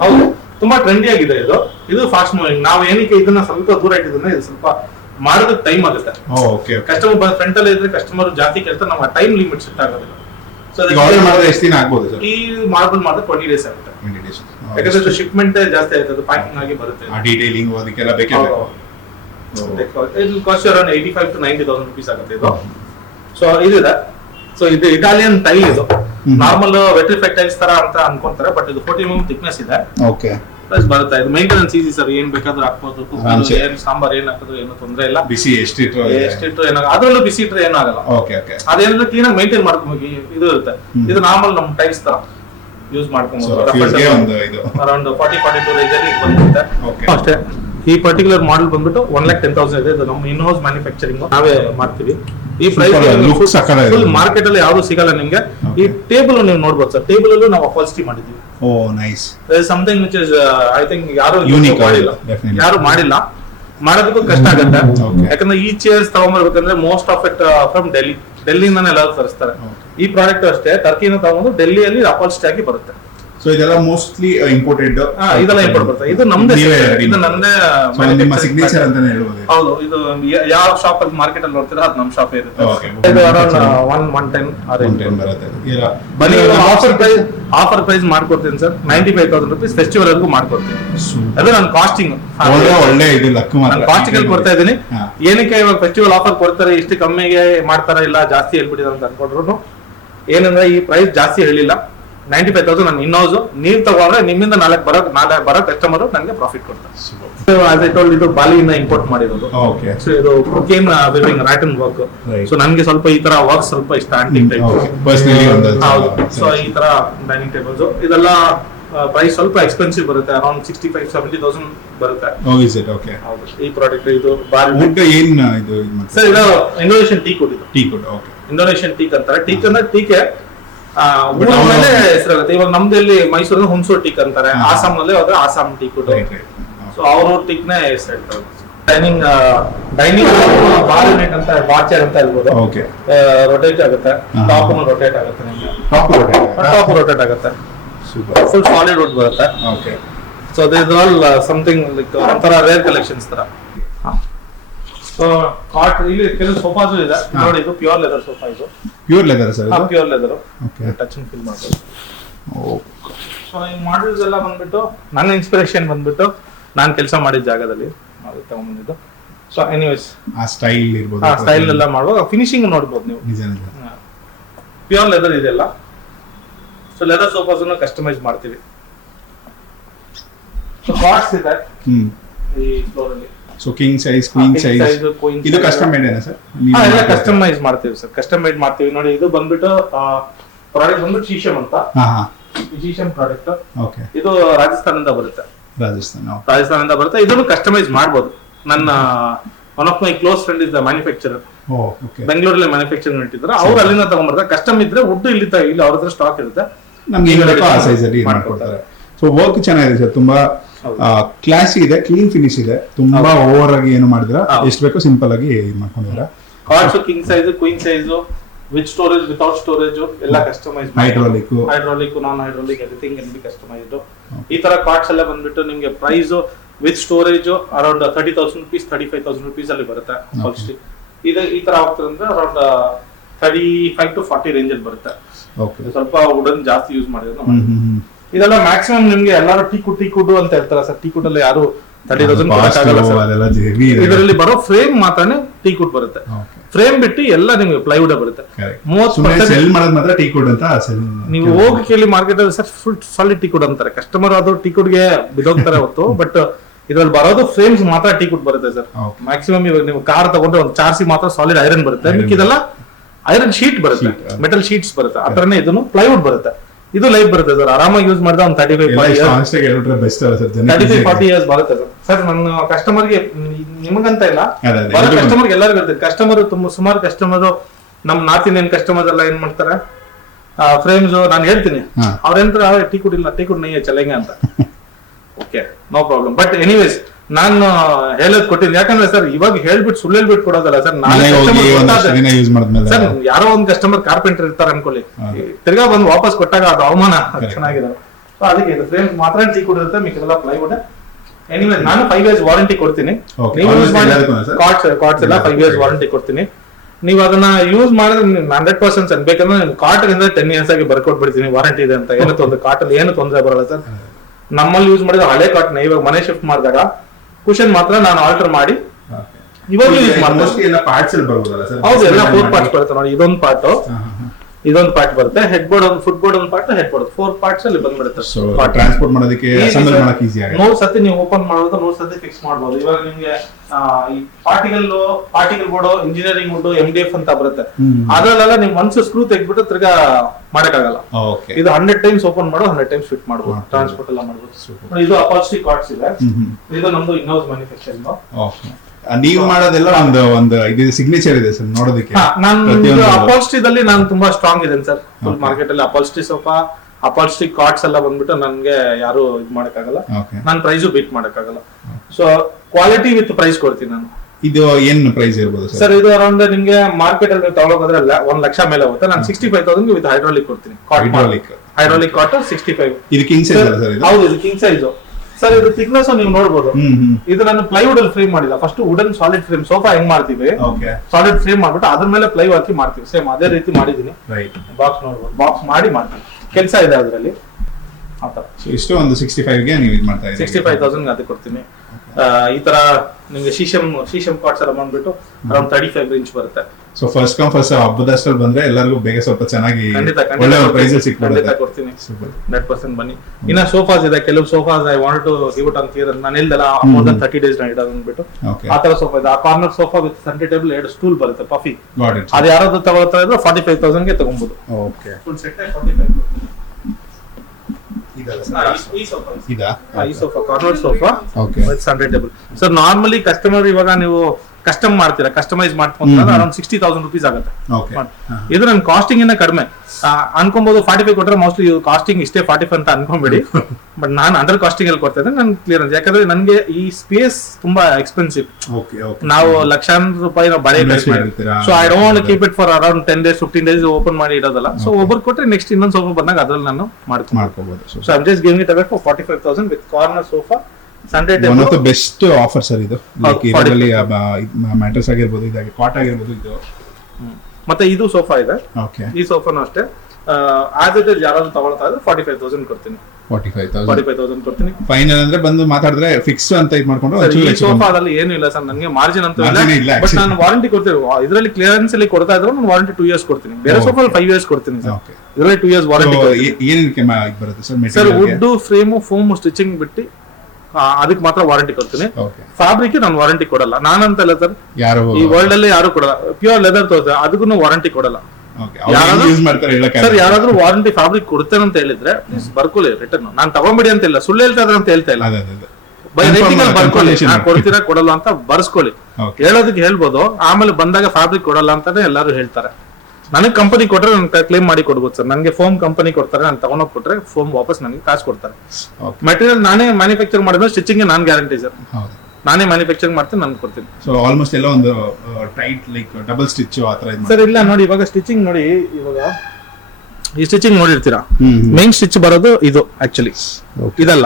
ಹೌದು, ತುಂಬಾ ಟ್ರೆಂಡಿ ಆಗಿದೆ ಇದು. ಇದು ಫಾಸ್ಟ್ ಮೂವಿಂಗ್. ನಾವು ಏನಕ್ಕೆ ಇದನ್ನ ಸ್ವಲ್ಪ ದೂರ ಇಟ್ಟಿದ್ರೆ ಇದು ಸ್ವಲ್ಪ ಮಾಡೋದಕ್ಕೆ ಟೈಮ್ ಆಗುತ್ತೆ. ಕಸ್ಟಮರ್ ಫ್ರಂಟ್ ಅಲ್ಲಿ ಇದ್ರೆ ಕಸ್ಟಮರ್ ಜಾಸ್ತಿ ಕೇಳ್ತಾರೆ, ನಮ್ಮ ಟೈಮ್ ಲಿಮಿಟ್ ಸೆಟ್ ಆಗೋದಿಲ್ಲ. ಆರ್ಡರ್ ಮಾಡಿದ್ರೆ ಎಷ್ಟು ದಿನ ಆಗ್ಬೋದು ಸರ್? ಈ ಮಾರ್ಬಲ್ ಮಾಡಿದ್ರೆ 20 days ಆಗುತ್ತೆ. 20 days. ಯಾಕಂದ್ರೆ ಶಿಪ್ಮೆಂಟ್ ಜಾಸ್ತಿ ಆಯ್ತದೆ, ಪ್ಯಾಕಿಂಗ್ ಆಗಿ ಬರುತ್ತೆ. ಡೀಟೇಲಿಂಗ್ ಅದಕ್ಕೆಲ್ಲ ಬೇಕೇ ಬೇಕು. ಇದು ಕಾಸ್ಟ್ ಅರೌಂಡ್ 85,000 to 90,000 rupees ಆಗುತ್ತೆ ಇದು. ಸೊ ಇದಿದೆ. ಸೊ ಇದು ಇಟಾಲಿಯನ್ ಟೈಲ್ ಇದು. ನಾರ್ಮಲ್ ವೆಟ್ರಿಫೈಡ್ ಟೈಲ್ಸ್ ತರ ಅಂತ ಅನ್ಕೊಂತಾರೆ, ಬಟ್ ಇದು 40 mm ಥಿಕ್ನೆಸ್ ಇದೆ. ಓಕೆ. ಪ್ರೈಸ್ ಬರುತ್ತೆ. ಇದು ಮೇಂಟೆನೆನ್ಸ್ ಈಸಿ ಸರ್, ಏನ್ ಬೇಕಾದ್ರೂ ಹಾಕ್ಬೋದು. ಏನ್ ಸಾಂಬಾರ್ ಏನ್ ಹಾಕಿದ್ರು ಏನು ತೊಂದರೆ ಇಲ್ಲ. ಬಿಸಿ ಎಷ್ಟಿಟ್ರು ಏನಾಗಲ್ಲ, ಅದರಲ್ಲೂ ಬಿಸಿ ಇಟ್ರೆ ಏನೂ ಆಗಲ್ಲ. Okay okay. ಅದೇನಾದ್ರೂ ಕ್ಲೀನ್ ಆಗಿ ಮೇಂಟೈನ್ ಮಾಡ್ಕೊಂಡು ಇದು ಇರುತ್ತೆ. ಇದು ನಾರ್ಮಲ್ ನಮ್ಮ ಟೈಲ್ಸ್ ತರ ಯೂಸ್ ಮಾಡ್ಕೊಂಡು ಅರೌಂಡ್ 40-42 ರೇಂಜ್ ಅಲ್ಲಿ ಬಂದಿರುತ್ತೆ ಅಷ್ಟೇ. ಈ ಪರ್ಟಿಕ್ಯುಲರ್ ಮಾಡೆಲ್ ಬಂದ್ಬಿಟ್ಟು 1,10,000 ಇದೆ. ಇದು ನಮ್ಮ ಇನ್ ಹೌಸ್ ಮ್ಯಾನುಫ್ಯಾಕ್ಚರಿಂಗ್ ನಾವೇ ಮಾಡ್ತೀವಿ. ಈ ಪ್ರೈಸ್ ಫುಲ್ ಮಾರ್ಕೆಟ್ ಅಲ್ಲಿ ಯಾವ್ದು ಸಿಗಲ್ಲ ನಿಮ್ಗೆ. ಈ ಟೇಬಲ್ ನೀವು ನೋಡ್ಬೋದು ಸರ್, ಟೇಬಲ್ ಅಲ್ಲೂ ನಾವು ಅಪಾಲ್ಸ್ಟಿ ಮಾಡಿದ್ವಿ. Oh nice. Something which is I think ಯಾರು ಮಾಡಿಲ್ಲ, ಮಾಡೋದಕ್ಕೂ ಕಷ್ಟ ಆಗುತ್ತೆ. ಯಾಕಂದ್ರೆ ಈ ಚೇರ್ಸ್ ತಗೊಂಡ್ಬರ್ಬೇಕಂದ್ರೆ ಮೋಸ್ಟ್ ಆಫ್ ಇಟ್ ಫ್ರಮ್ ಡೆಲ್ಲಿಯಿಂದಾನೆ ಎಲ್ಲರೂ ತರಿಸ್ತಾರೆ. ಈ ಪ್ರಾಡಕ್ಟ್ ಅಷ್ಟೇ ಟರ್ಕಿನ ತಗೊಂಡು ಡೆಲ್ಲಿಯಲ್ಲಿ ಅಪಾಲ್ಸ್ಟಿ ಆಗಿ ಬರುತ್ತೆ. ಸೊ ಇದೆಲ್ಲ ಮೋಸ್ಟ್ಲಿ ಇಂಪೋರ್ಟೆಡ್. ಇದೆಲ್ಲ ಇಂಪೋರ್ಟ್ ಬರುತ್ತೆ. ಇದು ನಮ್ದೇ, ಇದು ನಂದೇ ಸಿಗ್ನೇಚರ್ ಅಂತಾನೆ ಹೇಳ್ಬೋದು. ಹೌದು. ಇದು ಯಾವ ಶಾಪ್ ಅಲ್ಲಿ ಮಾರ್ಕೆಟ್ ಅಲ್ಲಿ ನೋಡ್ತೀರಾ ಅದು ನಮ್ಮ ಶಾಪ್ ಇರುತ್ತೆ. ಇದು ಅರೌಂಡ್ 110 ಬರುತ್ತೆ. ಬನ್ನಿ, ಆಫರ್ ಪ್ರೈಸ್ ಮಾಡ್ಕೊಡ್ತೀನಿ ಸರ್. 95,000 rupees ಫೆಸ್ಟಿವಲ್ ವರೆಗೂ ಮಾಡ್ಕೊಡ್ತೀನಿ. ಅದು ನನ್ನ ಕಾಸ್ಟಿಂಗ್ ಒಳ್ಳೆ ಇದು ಲಕ್ ಕಾಸ್ಟಿಂಗ್ ಅಲ್ಲಿ ಕೊಡ್ತಾ ಇದ್ದೀನಿ. ಏನಕ್ಕೆ ಇವಾಗ ಫೆಸ್ಟಿವಲ್ ಆಫರ್ ಕೊಡ್ತಾರೆ, ಇಷ್ಟು ಕಮ್ಮಿಗೆ ಮಾಡ್ತಾರ ಇಲ್ಲ ಜಾಸ್ತಿ ಹೇಳ್ಬಿಟ್ಟಿದ್ದಾರೆ ಅಂತ ಅನ್ಕೊಂಡ್ರು, ಏನಂದ್ರೆ ಈ ಪ್ರೈಸ್ ಜಾಸ್ತಿ ಹೇಳಿಲ್ಲ. 95,000 ನಾನು ಇನ್-ಹೌಸ್. ನೀವು ತಗೊಂಡ್ರೆ ನಿಮ್ಮಿಂದ ನಾಳೆ ಬರೋ ಕಸ್ಟಮರ್ ನನಗೆ ಪ್ರಾಫಿಟ್ ಕೊಡ್ತಾರೆ. ಇದು ಬಾಲಿಯಿಂದ ಇಂಪೋರ್ಟ್ ಮಾಡಿರೋದು. ಸೊ ಇದು ಕುಕೇನ್ ವಿವಿಂಗ್ ರಾಟನ್ ವರ್ಕ್. ಸೊ ನನಗೆ ಸ್ವಲ್ಪ ಈ ತರ ವರ್ಕ್ ಸ್ವಲ್ಪ ಇಷ್ಟ, ಆಂಟಿಕ್ ಟೈಪ್. ಹೌದು. ಸೊ ಈ ತರ ಡೈನಿಂಗ್ ಟೇಬಲ್ಸ್ ಇದೆಲ್ಲ ಪ್ರೈಸ್ ಸ್ವಲ್ಪ ಎಕ್ಸ್ಪೆನ್ಸಿವ್ ಬರುತ್ತೆ. ಅರೌಂಡ್ 65,000-70,000 ಬರುತ್ತೆ. ಈ ಪ್ರಾಡಕ್ಟ್ ಇದು ಸರ್, ಇದು Indonesian teak wood. Indonesian teak ಅಂತಾರೆ. ಟೀಕ್ ಅಂದ್ರೆ ಟೀಕೆ ಮೇಲೆ ಹೆಸರಾಗುತ್ತೆ. ಇವಾಗ ನಮ್ದಲ್ಲಿ ಮೈಸೂರಲ್ಲಿ ಹುಣಸೂರು ಟೀಕ್ ಅಂತಾರೆ, ಆಸಾಮ್ ನಲ್ಲಿ ಹೋದ್ರೆ ಆಸಾಮ್ ಟೀಕ್. ಸೊ ಅವ್ರ ಟೀಕ್ ನೇ ಹೆಸರು. ಡೈನಿಂಗ್ ಬಾರ್ ಯೂನಿಟ್ ಅಂತ, ಬಾರ್ ಚೇರ್ ಅಂತ ಹೇಳ್ಬೋದು. ರೊಟೇಟ್ ಆಗುತ್ತೆ, ಟಾಪ್ ರೊಟೇಟ್ ಆಗುತ್ತೆ, ಟಾಪ್ ರೊಟೇಟ್ ಆಗುತ್ತೆ. ಫುಲ್ ಸಾಲಿಡ್ ವುಡ್ ಬರುತ್ತೆ. So this all something like ಒಂಥರ ರೇರ್ ಕಲೆಕ್ಷನ್ಸ್ ತರ. ಸೊ ಕಾಟ್ ಇಲ್ಲಿ ಕೆಲವು ಸೋಫಾಸ್ ಇದೆ ನೋಡಿ. ಇದು ಪ್ಯೂರ್ ಲೆದರ್ ಸೋಫಾ. ಇದು pure leather sir. Pure leather. Touch and feel ಮಾಡ್ಬೋದು. ಸೊ ಈ ಮಾಡೆಲ್ಸ್ ಎಲ್ಲ ಬಂದ್ಬಿಟ್ಟು ನನ್ನ ಇನ್ಸ್ಪಿರೇಷನ್ ಬಂದ್ಬಿಟ್ಟು ನಾನು ಕೆಲಸ ಮಾಡಿದ ಜಾಗದಲ್ಲಿ ತಗೊಂಡ್ಬಂದಿದ್ದು. ಸೊ ಎನಿವೇಸ್ ಆ ಸ್ಟೈಲ್ ಇರ್ಬೋದು, ಆ ಸ್ಟೈಲ್ ಎಲ್ಲ ಮಾಡುವಾಗ ಫಿನಿಶಿಂಗ್ ನೋಡ್ಬೋದು ನೀವು. ಪ್ಯೂರ್ ಲೆದರ್ ಇದೆಲ್ಲ. ಸೊ ಲೆದರ್ ಸೋಫಾಸ್ ಕಸ್ಟಮೈಸ್ ಮಾಡ್ತೀವಿ. ಸೊ ಕಾಟ್ಸ್ ಇದೆ ಈ ಫ್ಲೋರ್ ಅಲ್ಲಿ. So king size, queen size, ಇದು ಕಸ್ಟಮ್ ಮೇಡ್ ಏನಾ ಸರ್? ಎಲ್ಲ ಕಸ್ಟಮೈಸ್ ಮಾಡ್ತೀವಿ ಸರ್. ಕಸ್ಟಮ್ ಮೇಡ್ ಮಾಡ್ತೀವಿ. ನೋಡಿ ಇದು ಬಂದ್ಬಿಟ್ಟು ಪ್ರಾಡಕ್ಟ್ ಬಂದ್ಬಿಟ್ಟು ಶೀಶಮ್ ಅಂತ. ಶೀಶಮ್ ಪ್ರಾಡಕ್ಟ್. ಇದು ರಾಜಸ್ಥಾನದಿಂದ ಬರುತ್ತೆ. ರಾಜಸ್ಥಾನದಿಂದ ಬರುತ್ತೆ. ಇದನ್ನು ಕಸ್ಟಮೈಸ್ ಮಾಡಬಹುದು. ನನ್ನ one of my close friend is the manufacturer. ಬೆಂಗಳೂರಲ್ಲಿ ಮ್ಯಾನುಫ್ಯಾಕ್ಚರಿಂಗ್ ಇಟ್ಟಿದ್ದಾರೆ. ಅವ್ರು ಅಲ್ಲಿಂದ ತಗೊಂಡ್ಬರ್ತಾರೆ. ಕಸ್ಟಮ್ ಇದ್ರೆ ವುಡ್ ಇಲ್ಲಿ ಅವ್ರ ಹತ್ರ ಸ್ಟಾಕ್ ಇರುತ್ತೆ, ನಮ್ಗೆ ಏನ್ ಬೇಕೋ ಆ ಸೈಜ್ ಅಲ್ಲಿ ಮಾಡ್ಕೊಡ್ತಾರೆ. ಸೊ ವರ್ಕ್ ಚೆನ್ನಾಗಿದೆ ಸರ್, ತುಂಬಾ ಕ್ಲಾಸಿ ಇದೆ, ಕ್ಲೀನ್ ಫಿನಿಶ್ ಇದೆ. ತುಂಬಾ ಓವರ್ ಆಗಿ ಏನು ಮಾಡಿದ್ರ, ಎಷ್ಟು ಬೇಕೋ ಸಿಂಪಲ್ ಆಗಿ ಮಾಡ್ಕೊಂಡಿದ್ದಾರೆ. Cots king size, queen size, with storage, without storage ಎಲ್ಲ customise. Hydraulic, non hydraulic, everything can be customised. ಈ ತರ ಕಾರ್ಡ್ಸ್ ಎಲ್ಲ ಬಂದ್ಬಿಟ್ಟು ನಿಮಗೆ price with storage around 30,000 rupees, 35,000 rupees ಅಲ್ಲಿ ಬರುತ್ತೆ. ಈ ತರ ಹೋಗ್ತದೆ ಅಂದ್ರೆ ಅರೌಂಡ್ 35 to 40 ರೇಂಜ್ ಅಲ್ಲಿ ಬರುತ್ತೆ. ಸ್ವಲ್ಪ ವುಡನ್ ಜಾಸ್ತಿ ಯೂಸ್ ಮಾಡಿದ್ರು. ಇದೆಲ್ಲ ಮ್ಯಾಕ್ಸಿಮಮ್ ನಿಮ್ಗೆ ಎಲ್ಲರೂ ಟೀಕುಡ್ ಅಂತ ಹೇಳ್ತಾರೆ ಸರ್. ಟೀಕುಡ್ ಅಲ್ಲಿ ಯಾರು 30,000 ಕೊಡಕ್ಕಾಗಲ್ಲ ಸರ್. ಇದರಲ್ಲಿ ಬರೋ ಫ್ರೇಮ್ ಮಾತ್ರನೇ ಟೀಕುಡ್ ಬರುತ್ತೆ. ಫ್ರೇಮ್ ಬಿಟ್ಟು ಎಲ್ಲ ನಿಮ್ಗೆ ಪ್ಲೈವುಡ್ ಬರುತ್ತೆ. 30% ನೀವು ಹೋಗಿ ಕೇಳಿ ಮಾರ್ಕೆಟ್ ಅಲ್ಲಿ ಸರ್ ಫುಲ್ ಸಾಲಿಡ್ ಟೀಕುಡ್ ಅಂತಾರೆ. ಕಸ್ಟಮರ್ ಅದು ಟೀಕುಡ್ಗೆ ಬಿದೋಗ್ತಾರೆ ಹೊತ್ತು. ಬಟ್ ಇದ್ರಲ್ಲಿ ಬರೋದು ಫ್ರೇಮ್ಸ್ ಮಾತ್ರ ಟೀಕುಡ್ ಬರುತ್ತೆ ಸರ್. ಮ್ಯಾಕ್ಸಿಮಮ್ ಇವಾಗ ನೀವು ಕಾರ್ ತಗೊಂಡ್ರೆ ಒಂದು ಚಾರ್ಸಿ ಮಾತ್ರ ಸಾಲಿಡ್ ಐರನ್ ಬರುತ್ತೆ. ಇದೆಲ್ಲ ಐರನ್ ಶೀಟ್ ಬರುತ್ತೆ, ಮೆಟಲ್ ಶೀಟ್ಸ್ ಬರುತ್ತೆ. ಆ ತರನೇ ಇದನ್ನು ಪ್ಲೈವುಡ್ ಬರುತ್ತೆ. ಇದು ಲೈಫ್ ಬರುತ್ತೆ ಸರ್. ಆರಾಮಾಗಿ ಯೂಸ್ ಮಾಡಿದ್ರೆ ಒಂದು 35-40 years ಬರುತ್ತೆ ಸರ್. ಸರ್ ನನ್ನ ಕಸ್ಟಮರ್ಗೆ, ನಿಮಗಂತ ಇಲ್ಲ, ಕಸ್ಟಮರ್ಗೆ ಎಲ್ಲರಿಗೂ ಇರುತ್ತೆ. ಕಸ್ಟಮರ್ ತುಂಬಾ ಸುಮಾರು ಕಸ್ಟಮರ್, ನಮ್ ನಾರ್ತ್ ಇಂಡಿಯನ್ ಕಸ್ಟಮರ್ ಎಲ್ಲ ಏನ್ ಮಾಡ್ತಾರೆ, ಫ್ರೇಮ್ಸ್ ನಾನು ಹೇಳ್ತೀನಿ, ಅವ್ರೇಂತ ಟೀಕುಡ್ ಇಲ್ಲ, ಟೀಕುಡ್ ನೈ ಚಲೆಂಗೆ ಅಂತ. Okay, no problem. But anyways ನಾನು ಹೇಳೋದ್ ಕೊಟ್ಟಿದ್ದೀನಿ. ಯಾಕಂದ್ರೆ ಸರ್ ಇವಾಗ ಹೇಳ್ಬಿಟ್ಟು ಸುಳ್ಳು ಹೇಳ್ಬಿಟ್ಟು ಕೊಡೋದಲ್ಲ ಸರ್. ಸರ್ ಯಾರೋ ಒಂದ್ ಕಸ್ಟಮರ್ ಕಾರ್ಪೆಂಟರ್ ಇರ್ತಾರೆ ಅನ್ಕೊಳ್ಳಿ, ತಿರ್ಗಾ ಬಂದು ವಾಪಸ್ ಕೊಟ್ಟಾಗ ಅದು ಅವಮಾನ ಚೆನ್ನಾಗಿದೆ. ಅದಕ್ಕೆ ಇದು ಫ್ರೇಮ್ಸ್ ಮಾತ್ರ ಟೀಕುಡ್ ಇರುತ್ತೆ, ಮಿಕ್ಕಿದೆಲ್ಲ ಪ್ಲೈವುಡ್. ಎನಿವೇಸ್ ನಾನು 5 years ವಾರಂಟಿ ಕೊಡ್ತೀನಿ. ನೀವು ಯೂಸ್ ಮಾಡಿ ಕಾರ್ಡ್ಸ್ ಎಲ್ಲ 5 years ವಾರಂಟಿ ಕೊಡ್ತೀನಿ. ನೀವು ಅದನ್ನ ಯೂಸ್ ಮಾಡಿದ್ರೆ 100% ಬೇಕಂದ್ರೆ ನಿಮ್ ಕಾಟದಿಂದ 10 years ಆಗಿ ಬರ್ಕೊಟ್ಬಿಡ್ತೀನಿ ವಾರಂಟಿ ಇದೆ ಅಂತ. ಏನು ತೊಂದ್ರೆ ಕಾಟಲ್ಲಿ ಏನು ತೊಂದರೆ ಬರಲ್ಲ ಸರ್. ನಮ್ಮಲ್ಲಿ ಯೂಸ್ ಮಾಡಿದ ಹಳೆ ಕಾಟನ್ ಇವಾಗ ಮನೆ ಶಿಫ್ಟ್ ಮಾಡಿದಾಗ ಕುಶನ್ ಮಾತ್ರ ನಾನು ಆಲ್ಟರ್ ಮಾಡಿ ಇವಾಗ ಯೂಸ್ ಮಾಡ್ತೀನಿ. ಹೌದು, ಎಲ್ಲ 4 parts ಬರುತ್ತೆ ನೋಡಿ. ಇದೊಂದು ಪಾರ್ಟ್ ಬರುತ್ತೆ, ಹೆಡ್ ಬೋರ್ಡ್ ಒಂದು, ಫುಟ್ ಬೋರ್ಡ್ ಒಂದು ಪಾರ್ಟ್, ಹೆಡ್ ಬೋರ್ಡ್ 4 parts ಅಲ್ಲಿ ಬಂದ್ಬಿಡುತ್ತೆ. ಟ್ರಾನ್ಸ್ಪೋರ್ಟ್ ಮಾಡೋದಕ್ಕೆ ಅಸೆಂಬಲ್ ಮಾಡಕ್ಕೆ ಈಸಿ ಆಗುತ್ತೆ. 100 ಸತಿ ನೀವು ಓಪನ್ ಮಾಡೋದು 100 ಸತಿ ಫಿಕ್ಸ್ ಮಾಡಬಹುದು. ಇವಾಗ ನಿಮ್ಗೆ ಈ particle board, engineering wood, MDF ಅಂತ ಬರುತ್ತೆ. ಅದ್ರಲ್ಲೆಲ್ಲ ನೀವು ಒಂದ್ಸಲ ಸ್ಕ್ರೂ ತೆಗೆದ್ಬಿಟ್ಟು ತಿರ್ಗಾ ಮಾಡಕ್ಕಾಗಲ್ಲ. ಇದು 100 times ಓಪನ್ ಮಾಡೋ 100 times ಫಿಟ್ ಮಾಡಬಹುದು. ಟ್ರಾನ್ಸ್ಪೋರ್ಟ್ ಎಲ್ಲ ಮಾಡಬಹುದು. ಇದು ಅಪಾಲ್ಸ್ಟ್ರಿ ಕಾರ್ಡ್ಸ್ ಇದೆ. ಇದು ನಮ್ದು ಇನ್ಹೌಸ್ ಮ್ಯಾನುಫ್ಯಾಕ್ಚರಿಂಗ್. ನೀವು ಮಾಡೋದೆಲ್ಲ ಒಂದು ಇದು ಸಿಗ್ನೇಚರ್ ಇದೆ ಸರ್ ನೋಡೋದಕ್ಕೆ. ನಾನು ಅಪಾಲ್ಸ್ಟ್ರಿದಲ್ಲಿ ನಾನು ತುಂಬಾ ಸ್ಟ್ರಾಂಗ್ ಇದ್ದೇನೆ ಸರ್. ಫುಲ್ ಮಾರ್ಕೆಟ್ ಅಲ್ಲಿ ಅಪಾಲ್ಸ್ಟ್ರಿ ಸೋಫಾ, ಅಪಾಲ್ಸ್ಟ್ರಿ ಕಾರ್ಡ್ಸ್ ಎಲ್ಲ ಬಂದ್ಬಿಟ್ಟು ನನ್ಗೆ ಯಾರು ಇದು ಮಾಡಕ್ಕಾಗಲ್ಲ. ನಾನು ಪ್ರೈಸು ಬೀಟ್ ಮಾಡಕ್ಕಾಗಲ್ಲ. ಸೊ ಕ್ವಾಲಿಟಿ ವಿತ್ ಪ್ರೈಸ್ ಕೊಡ್ತೀನಿ ನಾನು. ಇದು ಏನು ಪ್ರೈಸ್ ಇರ್ಬೋದು ಸರ್? ಇದು ಅರೌಂಡ್ ನಿಮ್ಗೆ ಮಾರ್ಕೆಟ್ ಅಲ್ಲಿ ತಗೊಳ್ಳೋದ್ರೆ 1 ಲಕ್ಷ ಮೇಲೆ ಹೋಗುತ್ತೆ. ನಾನು 65,000 ವಿತ್ ಹೈಡ್ರಾಲಿಕ್ ಕೊಡ್ತೀನಿ. ಹೈಡ್ರಾಲಿಕ್ ಕಾಟ್ 65. ಇದು ಕಿಂಗ್ ಸೈಜ್ ಅಲ್ಲ ಸರ್? ಹೌದು, ಇದು ಕಿಂಗ್ ಸೈಜ್. ಸರ್ ಇದು ಥಿಕ್ನೆಸ್ ನೀವು ನೋಡಬಹುದು. ಇದು ನಾನು ಪ್ಲೈವುಡ್ ಅಲ್ಲಿ ಫ್ರೇಮ್ ಮಾಡಿಲ್ಲ. First wooden solid frame sofa ಹೆಂಗ್ ಮಾಡ್ತೀವಿ, ಸಾಲಿಡ್ ಫ್ರೇಮ್ ಮಾಡ್ಬಿಟ್ಟು ಅದ್ರ ಮೇಲೆ ಪ್ಲೈ ಹಾಕಿ ಮಾಡ್ತೀವಿ. ಸೇಮ್ ಅದೇ ರೀತಿ ಮಾಡಿದೀನಿ. ಬಾಕ್ಸ್ ನೋಡಬಹುದು, ಬಾಕ್ಸ್ ಮಾಡಿ ಮಾಡ್ತೀನಿ. ಕೆಲಸ ಇದೆ ಅದರಲ್ಲಿ. ಇಷ್ಟು ಒಂದು 65ಗೆ ನೀವು ಇದು ಮಾಡ್ತಾ ಇದ್ದೀರಿ. 65,000 ಅದೇ ಕೊಡ್ತೀನಿ. ಈ ತರ ನಿಮ್ಗೆ ಶೀಶಮ್ ಕಾರ್ಡ್ಸ್ ಎಲ್ಲ ಬಂದ್ಬಿಟ್ಟು ಅರೌಂಡ್ 35 ಇಂಚ್ ಬರುತ್ತೆ. ಸೊ ಫಸ್ಟ್ ಕಮ್ ಫಸ್ಟ್ ಹಬ್ಬದಷ್ಟಲ್ಲಿ ಬಂದ್ರೆ ಎಲ್ಲರಿಗೂ ಬೇಗ ಸ್ವಲ್ಪ ಚೆನ್ನಾಗಿ ಒಳ್ಳೆ ಪ್ರೈಸ್ ಸಿಕ್ಬಿಡುತ್ತೆ. ಕೊಡ್ತೀನಿ 100% ಬನ್ನಿ. ಇನ್ನ ಸೋಫಾಸ್ ಇದೆ, ಕೆಲವು sofas I want to give it ಅಂತ ಹೇಳಿದ್ರೆ ನಾನು ಹೇಳ್ದಲ್ಲ ಮೋರ್ ದನ್ 30 days ನ ಇಡೋದು ಅಂದ್ಬಿಟ್ಟು ಆ ತರ ಸೋಫಾ ಇದೆ. ಆ corner sofa with centre table 2 stool ಬರುತ್ತೆ ಪಫಿ. ಅದು ಯಾರಾದ್ರೂ ತಗೊಳ್ತಾ ಇದ್ರೆ 45,000 ಗೆ ತಗೊಬಹುದು. Okay, full set 45. ಈ sofa corner sofa with centre table. Sir normally customer ಇವಾಗ ನೀವು ಕಸ್ಟಮ್ ಮಾಡ್ತೀರಾ, ಕಸ್ಟಮೈಸ್ ಮಾಡ್ಕೊಂಡ್ರೆ ಅರೌಂಡ್ 60,000 rupees ಆಗುತ್ತೆ. ಇದು ನನ್ನ ಕಾಸ್ಟಿಂಗ್ ಇಂದ ಕಡಿಮೆ ಅನ್ಕೊಬಹುದು. 45 ಕೊಟ್ಟರೆ ಮೋಸ್ಟ್ಲಿ ಕಾಸ್ಟಿಂಗ್ ಇಷ್ಟೇ 45 ಅಂತ ಅನ್ಕೊಂಬೇಡಿ. ಬಟ್ ನಾನು ಅಂಡರ್ ಕಾಸ್ಟಿಂಗ್ ಅಲ್ಲಿ ಕೊಡ್ತಾ ಇದ್ದೇನೆ. ನನ್ ಕ್ಲಿಯರ್ ಅಂತ, ಯಾಕಂದ್ರೆ ನನಗೆ ಈ ಸ್ಪೇಸ್ ತುಂಬಾ ಎಕ್ಸ್ಪೆನ್ಸಿವ್. ನಾವು ಲಕ್ಷಾಂತರ ರೂಪಾಯಿ ನಾವು ಬಳೆ. So I don't want to keep it for around 10 days 15 days open ಮಾಡಿ ಇಡೋದಲ್ಲ. ಸೊ ಒಬ್ಬರು ಕೊಟ್ಟರೆ ನೆಕ್ಸ್ಟ್ ಇನ್ನೊಂದು ಸೋಫಾ ಬಂದಾಗ ಅದ್ರಲ್ಲಿ ನಾನು ಮಾಡ್ಕೋಬಹುದು. So I am just giving it away for 45,000 with corner sofa. One of the best offer sir ಇದು. ಇದರಲ್ಲಿ ಮ್ಯಾಟ್ರೆಸ್ ಆಗಿರ್ಬೋದು, ಇದಾಗಿ ಕಾಟ್ ಆಗಿರ್ಬೋದು. ಇದು ಮತ್ತೆ ಇದು ಸೋಫಾ ಇದೆ. ಈ ಸೋಫಾನು ಅಷ್ಟೇ ಆಸ್ ಇಟ್ ಇಸ್ ಯಾರಾದ್ರೂ ತಗೊಳ್ತಾ ಇದ್ರೆ 45,000 ಕೊಡ್ತೀನಿ. 45,000 ಕೊಡ್ತೀನಿ. ಫೈನಲ್ ಅಂದ್ರೆ ಬಂದು ಮಾತಾಡಿದ್ರೆ ಫಿಕ್ಸ್ ಅಂತ ಇದು ಮಾಡ್ಕೊಂಡು. ಈ ಸೋಫಾದಲ್ಲಿ ಏನು ಇಲ್ಲ ಸರ್, ನನಗೆ ಮಾರ್ಜಿನ್ ಅಂತ ಇಲ್ಲ. ಬಟ್ ನಾನು ವಾರಂಟಿ ಕೊಡ್ತೀನಿ. ಇದರಲ್ಲಿ ಕ್ಲಿಯರೆನ್ಸ್ ಅಲ್ಲಿ ಕೊಡ್ತಾ ಇದ್ರೆ ನಾನು ವಾರಂಟಿ 2 years ಕೊಡ್ತೀನಿ. ಬೇರೆ ಸೋಫಾ 5 years ಕೊಡ್ತೀನಿ ಸರ್. ಇದರಲ್ಲಿ 2 years ವಾರಂಟಿ. ಏನಕ್ಕೆ ಬರುತ್ತೆ sir? Sir wood frame foam stitching ಬಿಟ್ಟು ಅದಕ್ಕೆ ಮಾತ್ರ ವಾರಂಟಿ ಕೊಡ್ತೀನಿ. ಫ್ಯಾಬ್ರಿಕ್ ನಾನು ವಾರಂಟಿ ಕೊಡಲ್ಲ. ನಾನಂತ ಇಲ್ಲ ಸರ್, ಈ ವರ್ಲ್ಡ್ ಅಲ್ಲಿ ಯಾರು ಕೊಡಲ್ಲ. ಪ್ಯೂರ್ ಲೆದರ್ ತೋರಿಸ ಅದಕ್ಕೂ ವಾರಂಟಿ ಕೊಡಲ್ಲ. ಸರ್ ಯಾರಾದ್ರೂ ವಾರಂಟಿ ಫ್ಯಾಬ್ರಿಕ್ ಕೊಡ್ತೇನೆ ಅಂತ ಹೇಳಿದ್ರೆ ಪ್ಲೀಸ್ ಬರ್ಕೊಳ್ಳಿ ರಿಟರ್ನ್. ನಾನು ತಗೊಂಬಿಡಿ ಅಂತ ಇಲ್ಲ, ಸುಳ್ಳು ಹೇಳ್ತಾ ಇದ್ರೆ ಅಂತ ಹೇಳ್ತಾ ಇಲ್ಲ. ಬೈ ರೇಟಿಂಗ್ ಅಲ್ಲಿ ಬರ್ಕೊಳ್ಳಿ, ಕೊಡ್ತೀರಾ ಕೊಡಲ್ಲ ಅಂತ ಬರ್ಸ್ಕೊಳ್ಳಿ. ಹೇಳೋದಕ್ಕೆ ಹೇಳ್ಬೋದು, ಆಮೇಲೆ ಬಂದಾಗ ಫ್ಯಾಬ್ರಿಕ್ ಕೊಡಲ್ಲ ಅಂತಾನೆ ಎಲ್ಲರೂ ಹೇಳ್ತಾರೆ. ನನಗೆ ಕಂಪನಿ ಕೊಟ್ರೆ ನಾನು ಕ್ಲೇಮ್ ಮಾಡಿ ಕೊಡ್ಬೋದು ಸರ್. ನನಗೆ ಫೋಮ್ ಕಂಪನಿ ಕೊಡ್ತಾರೆ, ನಾನು ತಗೊಂಡೋಗಿ ಕೊಟ್ರೆ ಫೋಮ್ ವಾಪಸ್ ನನಗೆ ಕಾಸು ಕೊಡ್ತಾರೆ. ಮೆಟೀರಿಯಲ್ ನಾನೇ ಮ್ಯಾನುಫ್ಯಾಕ್ಚರ್ ಮಾಡಿದ್ರೆ ಸ್ಟಿಚಿಂಗ್ ನಾನ್ ಗ್ಯಾರಂಟಿ ಸರ್. ನಾನೇ ಮ್ಯಾನುಫ್ಯಾಕ್ಚರ್ ಮಾಡ್ತೀನಿ, ನಾನು ಕೊಡ್ತೀನಿ. ಸೊ ಆಲ್ಮೋಸ್ಟ್ ಎಲ್ಲ ಒಂದು ಟೈಟ್ ಲೈಕ್ ಡಬಲ್ ಸ್ಟಿಚ್ ಆ ತರ ಸರ್ ಇಲ್ಲ ನೋಡಿ. ಇವಾಗ ಸ್ಟಿಚಿಂಗ್ ನೋಡಿ, ಇವಾಗ ಈ ಸ್ಟಿಚಿಂಗ್ ನೋಡಿರ್ತೀರಾ. ಮೇನ್ ಸ್ಟಿಚ್ ಬರೋದು ಇದು ಆಕ್ಚುಲಿ, ಇದಲ್ಲ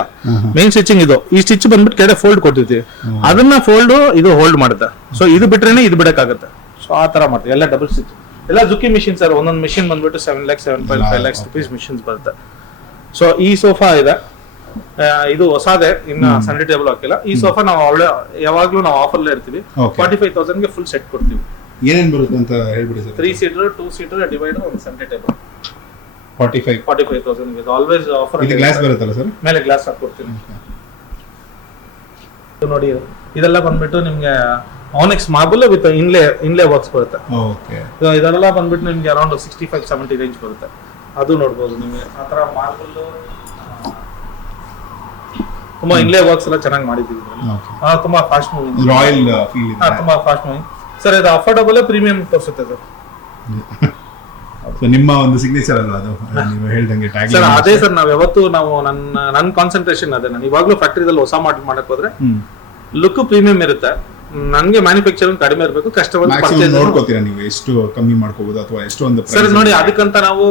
ಮೇನ್ ಸ್ಟಿಚಿಂಗ್. ಇದು ಈ ಸ್ಟಿಚ್ ಬಂದ್ಬಿಟ್ಟು ಕೆಳಗೆ ಫೋಲ್ಡ್ ಕೊಟ್ಟಿರ್ತೀವಿ, ಅದನ್ನ ಫೋಲ್ಡ್ ಇದು ಹೋಲ್ಡ್ ಮಾಡುತ್ತೆ. ಸೊ ಇದು ಬಿಟ್ರೇನೆ ಇದು ಬಿಡಕ್ಕಾಗುತ್ತೆ. ಸೊ ಆ ತರ ಮಾಡ್ತೀವಿ. ಎಲ್ಲ ಡಬಲ್ ಸ್ಟಿಚ್, ಎಲ್ಲ ಜುಕ್ಕಿ ಮಿಷಿನ್ ಸರ್. ಒಂದೊಂದು ಮಿಷಿನ್ ಬಂದ್ಬಿಟ್ಟು 7 lakhs 7.5 lakhs rupees ಮಿಷಿನ್ಸ್ ಬರುತ್ತೆ. ಸೊ ಈ ಸೋಫಾ ಇದೆ, ಇದು ಹೊಸದೇ, ಇನ್ನ ಸೆಂಟರ್ ಟೇಬಲ್ ಹಾಕಿಲ್ಲ. ಈ ಸೋಫಾ ನಾವು ಯಾವಾಗ್ಲೂ ನಾವು ಆಫರ್ ಇರ್ತೀವಿ. 45,000 ಗೆ ಫುಲ್ ಸೆಟ್ ಕೊಡ್ತೀವಿ. ಏನೇನ್ ಬರುತ್ತೆ ಅಂತ ಹೇಳ್ಬಿಡಿ ಸರ್. 3 seater 2 seater ಡಿವೈಡರ್ ಒಂದು ಸೆಂಟರ್ ಟೇಬಲ್ 45,000 ಗೆ ಆಲ್ವೇಸ್ ಆಫರ್. ಇದು ಗ್ಲಾಸ್ ಬರುತ್ತಲ್ಲ ಸರ್? ಮೇಲೆ ಗ್ಲಾಸ್ ಹಾಕೊಡ್ತೀನಿ. ನೋಡಿ ಇದೆಲ್ಲ ಬಂದ್ಬಿಟ್ಟು ನಿಮ್ಗೆ ಆನೆಕ್ಸ್ ಮಾರ್ಬಲ್ ವಿತ್ ಇನ್ಲೇ ವರ್ಕ್ಸ್ ಬರುತ್ತೆ. ಇದೆಲ್ಲ ಬಂದ್ಬಿಟ್ಟು ನಿಮ್ಗೆ ಅರೌಂಡ್ 65-70 ರೇಂಜ್ ಬರುತ್ತೆ. ಅದು ನೋಡ್ಬೋದು ನಿಮ್ಗೆ. ಆ ತರ ಮಾರ್ಬಲ್ ತುಂಬಾ ಇನ್ಲೇ ವರ್ಕ್ಸ್ ಎಲ್ಲ ಚೆನ್ನಾಗಿ ಮಾಡಿದ್ದೀವಿ. ತುಂಬಾ ಫಾಸ್ಟ್ ಮೂವಿಂಗ್, ರಾಯಲ್ ಫೀಲ್ ಇದೆ. ತುಂಬಾ ಫಾಸ್ಟ್ ಮೂವಿಂಗ್ ಸರ್. ಇದು ಅಫೋರ್ಡಬಲ್ ಪ್ರೀಮಿಯಂ ತೋರಿಸುತ್ತೆ ಸರ್. ನಿಮ್ಮ ಒಂದು ಸಿಗ್ನೇಚರ್ ಅಲ್ಲ ಅದು, ನೀವು ಹೇಳ್ದಂಗೆ ಟ್ಯಾಗ್ ಸರ್. ಅದೇ ಸರ್, ನಾವ್ ಯಾವತ್ತು ನಾವು ನನ್ನ ಕಾನ್ಸಂಟ್ರೇಷನ್ ಅದೇ. ನಾನು ಇವಾಗ್ಲೂ ಫ್ಯಾಕ್ಟರಿದಲ್ಲಿ ಹೊಸ ಮಾಡೆಲ್ ಮಾಡಕ್ ಹೋದ್ರೆ ಲುಕ್ ಪ್ರೀಮಿಯಂ ಇರುತ್ತೆ. ನನ್ಗೆ ಮ್ಯಾನುಫ್ಯಾಕ್ಚರಿಂಗ್ ಕಡಿಮೆ ಇರಬೇಕು. ಕಸ್ಟಮರ್ ನೋಡ್ಕೋತೀರಾ ನೀವು ಎಷ್ಟು ಕಮ್ಮಿ ಮಾಡ್ಕೋಬಹುದು ಅಥವಾ ಎಷ್ಟು ಒಂದು ಸರ್ ನೋಡಿ. ಅದಕ್ಕಂತ ನಾವು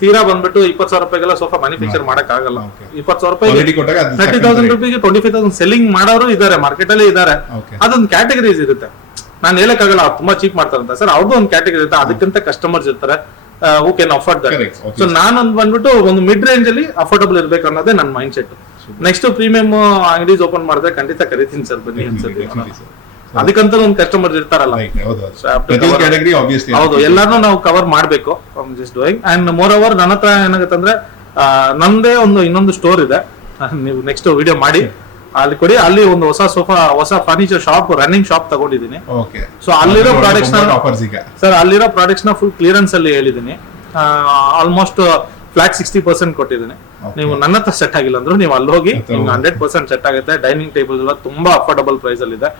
ತೀರಾ ಬಂದ್ಬಿಟ್ಟು 20,000 ರೂಪಾಯಿಗೆಲ್ಲ ಸೋಫಾ ಮ್ಯಾನುಫ್ಯಾಕ್ಚರ್ ಮಾಡಕ್ ಆಗಲ್ಲ. 20,000 ರೂಪಾಯಿ 30,000 ರೂಪಾಯಿಗೆ 25,000 ಸೆಲ್ಲಿಂಗ್ ಮಾಡೋರು ಇದಾರೆ, ಮಾರ್ಕೆಟ್ ಅಲ್ಲಿ ಇದಾರೆ. ಅದೊಂದು ಕ್ಯಾಟಗರೀಸ್ ಇರುತ್ತೆ. ನಾನು ಹೇಳಕ್ಕಾಗಲ್ಲ ಅವ್ರು ತುಂಬಾ ಚೀಪ್ ಮಾಡ್ತಾರಂತ ಸರ್. ಅವ್ರದ್ದು ಒಂದು ಕ್ಯಾಟಗರಿ ಇರುತ್ತೆ, ಅದಕ್ಕಿಂತ ಕಸ್ಟಮರ್ಸ್ ಇರ್ತಾರೆ who can afford that. So ನಾನೊಂದು ಬಂದ್ಬಿಟ್ಟು ಒಂದು ಮಿಡ್ ರೇಂಜ್ ಅಲ್ಲಿ ಅಫೋರ್ಡಬಲ್ ಇರ್ಬೇಕು ಅನ್ನೋದೇ ನನ್ನ ಮೈಂಡ್ ಸೆಟ್. ನೆಕ್ಸ್ಟ್ ಪ್ರೀಮಿಯಂ ಅಂಗಡೀಸ್ ಓಪನ್ ಮಾಡಿದ್ರೆ ಖಂಡಿತ ಕರಿತೀನಿ ಸರ್, ಬನ್ನಿ ಅನ್ಸುತ್ತೆ. ಅದಕ್ಕಂತ ಒಂದು ಕಸ್ಟಮರ್ಸ್ ಇರ್ತಾರಲ್ಲ, ಹೌದು, ಎಲ್ಲಾನು ನಾವು ಕವರ್ ಮಾಡ್ಬೇಕು. Just doing and more over ನನ್ನ ಹತ್ರ ಏನಾಗುತ್ತೆ ಅಂದ್ರೆ ನಂದೇ ಇನ್ನೊಂದು ಸ್ಟೋರ್ ಇದೆ, ನೀವು ನೆಕ್ಸ್ಟ್ ವಿಡಿಯೋ ಮಾಡಿ ಅಲ್ಲಿ ಕೊಡಿ. ಅಲ್ಲಿ ಒಂದು ಹೊಸ ಫರ್ನಿಚರ್ ಶಾಪ್, ರನ್ನಿಂಗ್ ಶಾಪ್ ತಗೊಂಡಿದ್ದೀನಿ. ಸೊ ಅಲ್ಲಿರೋ ಪ್ರಾಡಕ್ಟ್ಸ್ ಸರ್, ಅಲ್ಲಿರೋ ಪ್ರಾಡಕ್ಟ್ಸ್ ನ ಫುಲ್ ಕ್ಲಿಯರೆನ್ಸ್ ಅಲ್ಲಿ ಹೇಳಿದೀನಿ. ಆಲ್ಮೋಸ್ಟ್ ಫ್ಲಾಟ್ 60% ಕೊಟ್ಟಿದ್ದೀನಿ. ನೀವು ನನ್ನ ಹತ್ರ ಸೆಟ್ ಆಗಿಲ್ಲ ಅಂದ್ರೂ ನೀವು ಅಲ್ಲಿ ಹೋಗಿ ನಿಮ್ಗೆ 100% ಸೆಟ್ ಆಗುತ್ತೆ. ಡೈನಿಂಗ್ ಟೇಬಲ್ ಎಲ್ಲ ತುಂಬಾ ಅಫೋರ್ಡಬಲ್ ಪ್ರೈಸ್ ಅಲ್ಲಿ ಇದೆ.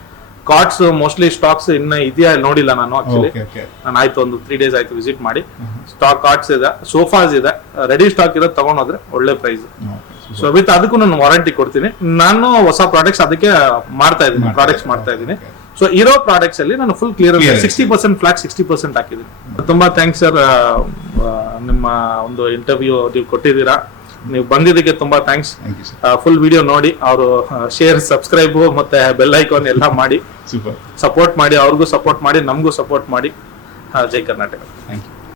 ಕಾರ್ಡ್ಸ್ ಮೋಸ್ಟ್ಲಿ ಸ್ಟಾಕ್ಸ್ ಇನ್ನ ಇದೆಯಾ ನೋಡಿಲ್ಲ ನಾನು. ಆಕ್ಚುಲಿ ನಾನು ಆಯ್ತು ಒಂದು 3 days ಆಯ್ತು ವಿಸಿಟ್ ಮಾಡಿ. ಸ್ಟಾಕ್ ಕಾರ್ಡ್ಸ್ ಇದೆ, ಸೋಫಾಸ್ ಇದೆ, ರೆಡಿ ಸ್ಟಾಕ್ ಇರೋದು ತಗೊಂಡೋದ್ರೆ ಒಳ್ಳೆ ಪ್ರೈಸ್. ಸೊ ವಿತ್ ಅದಕ್ಕೂ ನಾನು ವಾರಂಟಿ ಕೊಡ್ತೀನಿ. ನಾನು ಹೊಸ ಪ್ರಾಡಕ್ಟ್ಸ್ ಅದಕ್ಕೆ ಮಾಡ್ತಾ ಇದ್ದೀನಿ. ಸೊ ಇರೋ ಪ್ರಾಡಕ್ಟ್ಸ್ ಅಲ್ಲಿ ನಾನು ಫುಲ್ ಕ್ಲಿಯರ್ 60% ಫ್ಲಾಟ್ 60% ಹಾಕಿದ್ದೀನಿ. ತುಂಬಾ ಥ್ಯಾಂಕ್ಸ್ ಸರ್, ನಿಮ್ಮ ಒಂದು ಇಂಟರ್ವ್ಯೂ ನೀವು ಕೊಟ್ಟಿದ್ದೀರಾ. ನೀವು ಬಂದಿದ್ದಕ್ಕೆ ತುಂಬಾ ಥ್ಯಾಂಕ್ಸ್. ಫುಲ್ ವಿಡಿಯೋ ನೋಡಿ ಅವರು ಶೇರ್, ಸಬ್ಸ್ಕ್ರೈಬ್ ಮತ್ತೆ ಬೆಲ್ ಐಕಾನ್ ಎಲ್ಲ ಮಾಡಿ ಸಪೋರ್ಟ್ ಮಾಡಿ. ಅವ್ರಿಗೂ ಸಪೋರ್ಟ್ ಮಾಡಿ, ನಮಗೂ ಸಪೋರ್ಟ್ ಮಾಡಿ. ಜೈ ಕರ್ನಾಟಕ.